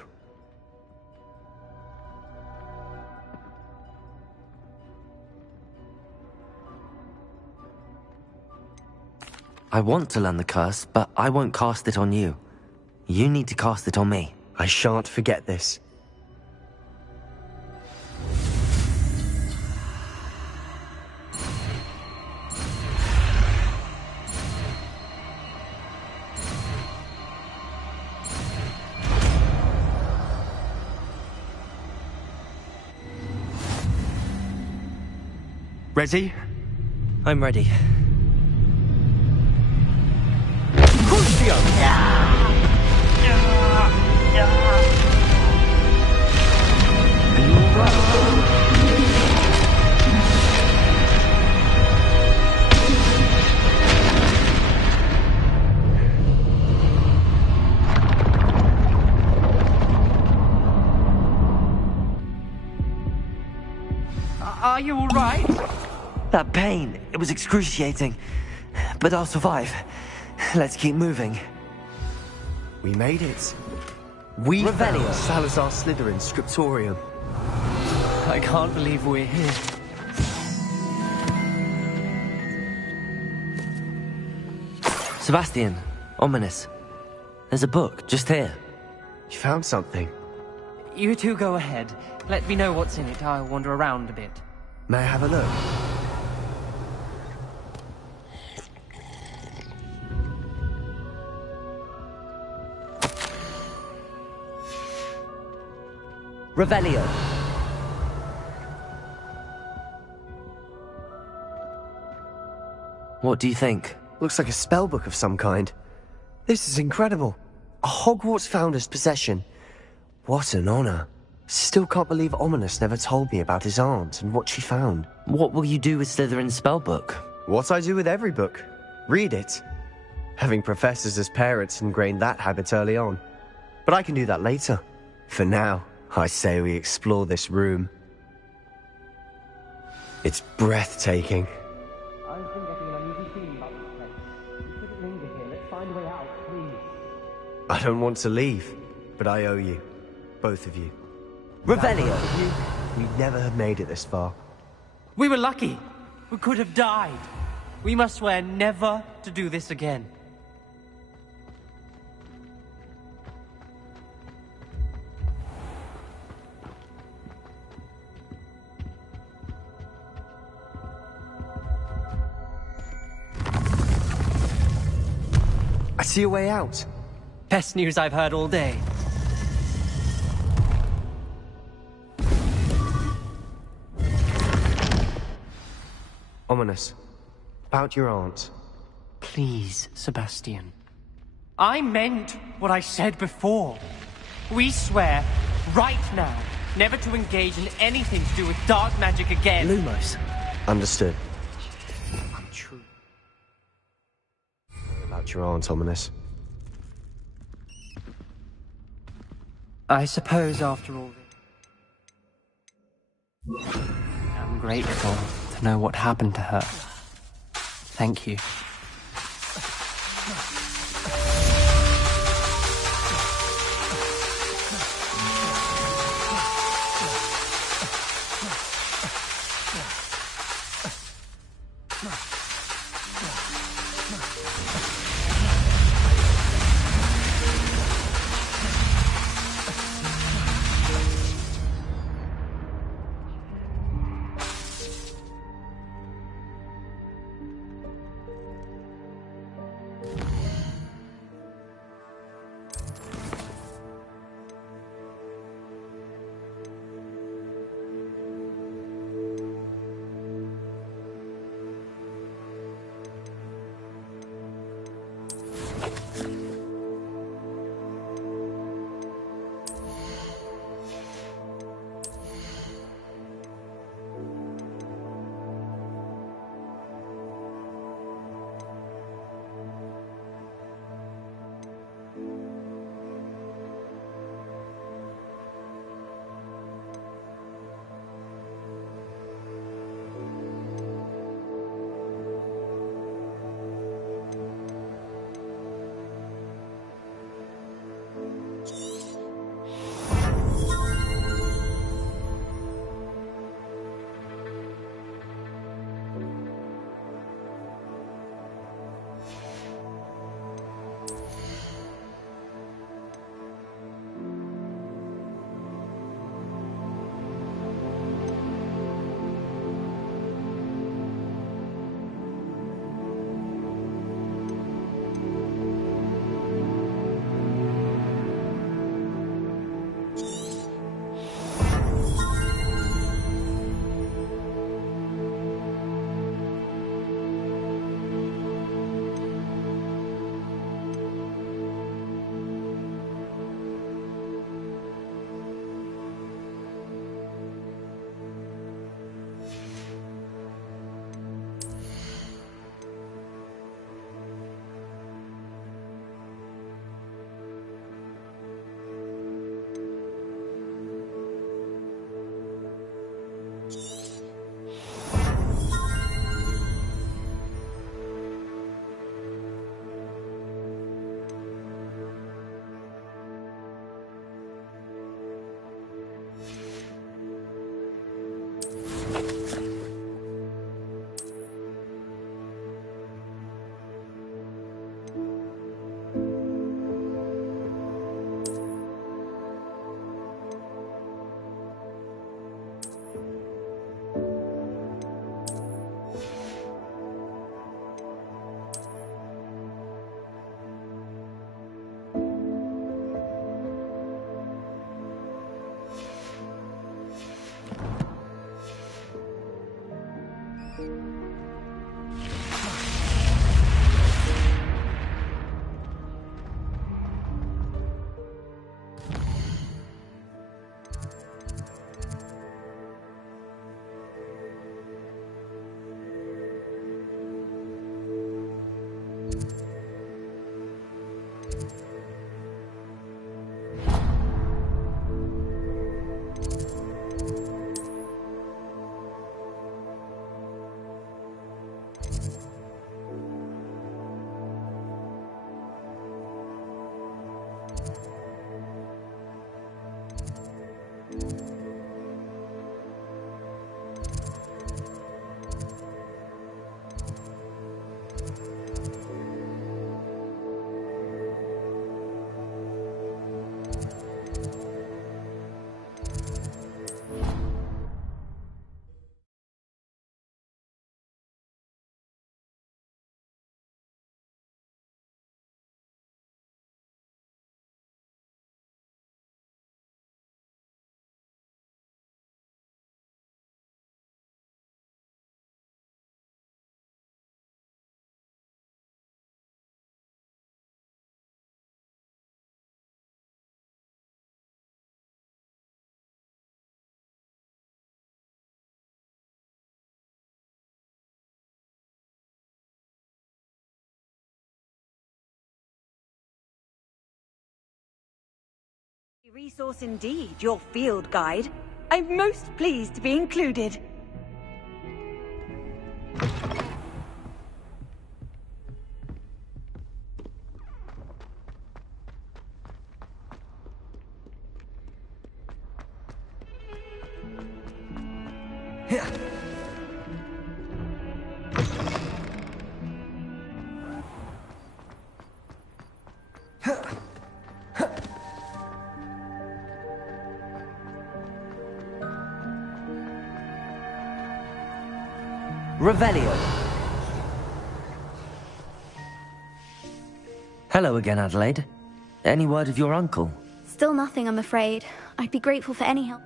I want to learn the curse, but I won't cast it on you. You need to cast it on me. I shan't forget this. Ready? I'm ready. Crucio! Are you all right? That pain, it was excruciating. But I'll survive. Let's keep moving. We made it. We Revelio. found Salazar Slytherin's scriptorium. I can't believe we're here. Sebastian, Ominous. There's a book just here. You found something? You two go ahead. Let me know what's in it. I'll wander around a bit. May I have a look? Revelio. What do you think? Looks like a spellbook of some kind. This is incredible. A Hogwarts founder's possession. What an honor. Still can't believe Ominous never told me about his aunt and what she found. What will you do with Slytherin's spellbook? What I do with every book. Read it. Having professors as parents ingrained that habit early on. But I can do that later. For now, I say we explore this room. It's breathtaking. I've been getting an uneasy feeling about this place. We shouldn't linger here. Let's find a way out, please. I don't want to leave, but I owe you. Both of you. Revelio! We'd never have made it this far. We were lucky. We could have died. We must swear never to do this again. I see a way out. Best news I've heard all day. Ominous. About your aunt. Please, Sebastian. I meant what I said before. We swear, right now, never to engage in anything to do with dark magic again. Lumos. Understood. True. About your aunt, Ominous. I suppose after all this, I'm grateful to know what happened to her. Thank you. Resource indeed, your field guide. I'm most pleased to be included. Revelio. Hello again, Adelaide. Any word of your uncle? Still nothing, I'm afraid. I'd be grateful for any help.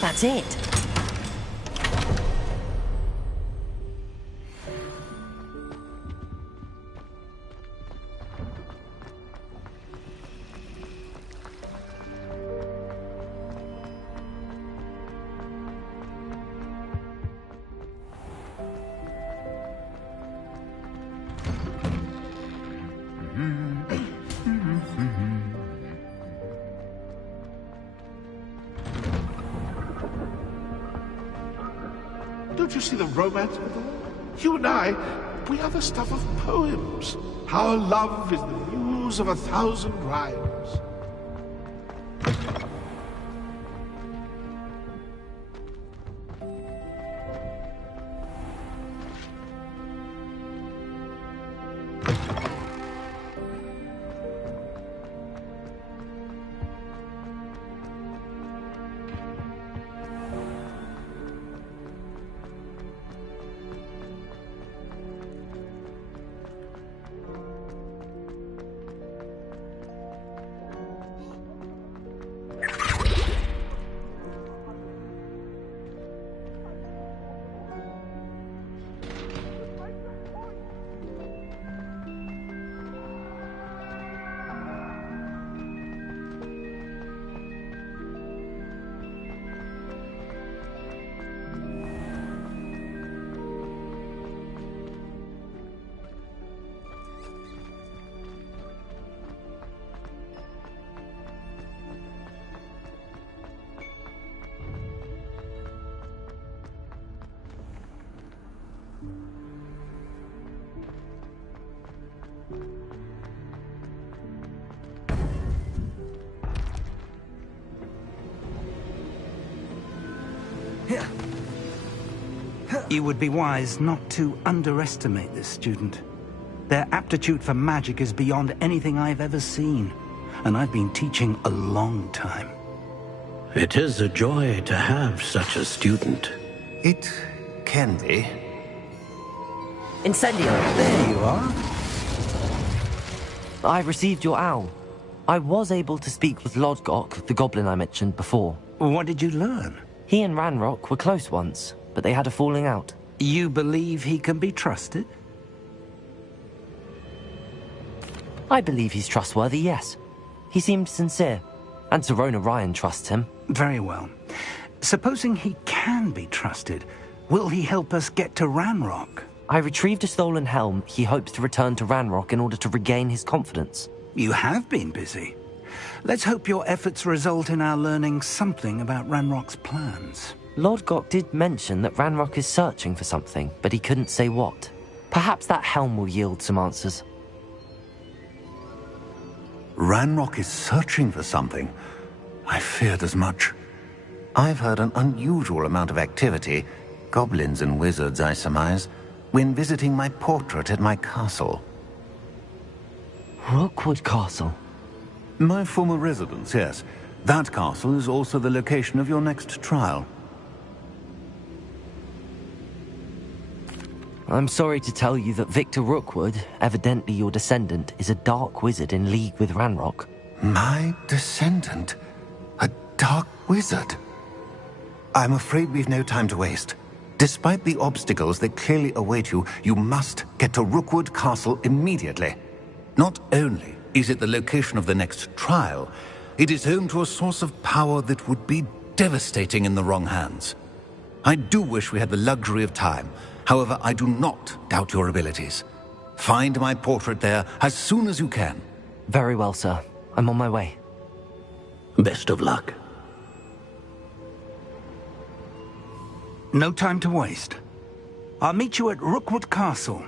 That's it. Don't you see the romance with them? You and I, we are the stuff of poems. Our love is the muse of 1,000 rhymes. You would be wise not to underestimate this student. Their aptitude for magic is beyond anything I've ever seen, and I've been teaching a long time. It is a joy to have such a student. It can be. Incendio! There you are. I received your owl. I was able to speak with Lodgok, the goblin I mentioned before. What did you learn? He and Ranrock were close once, but they had a falling out. You believe he can be trusted? I believe he's trustworthy, yes. He seemed sincere, and Serona Ryan trusts him. Very well. Supposing he can be trusted, will he help us get to Ranrock? I retrieved a stolen helm he hopes to return to Ranrock in order to regain his confidence. You have been busy. Let's hope your efforts result in our learning something about Ranrock's plans. Lodgok did mention that Ranrock is searching for something, but he couldn't say what. Perhaps that helm will yield some answers. Ranrock is searching for something. I feared as much. I've heard an unusual amount of activity, goblins and wizards, I surmise, when visiting my portrait at my castle. Rookwood Castle? My former residence, yes. That castle is also the location of your next trial. I'm sorry to tell you that Victor Rookwood, evidently your descendant, is a dark wizard in league with Ranrock. My descendant? A dark wizard? I'm afraid we've no time to waste. Despite the obstacles that clearly await you, you must get to Rookwood Castle immediately. Not only is it the location of the next trial, it is home to a source of power that would be devastating in the wrong hands. I do wish we had the luxury of time. However, I do not doubt your abilities. Find my portrait there as soon as you can. Very well, sir. I'm on my way. Best of luck. No time to waste. I'll meet you at Rookwood Castle.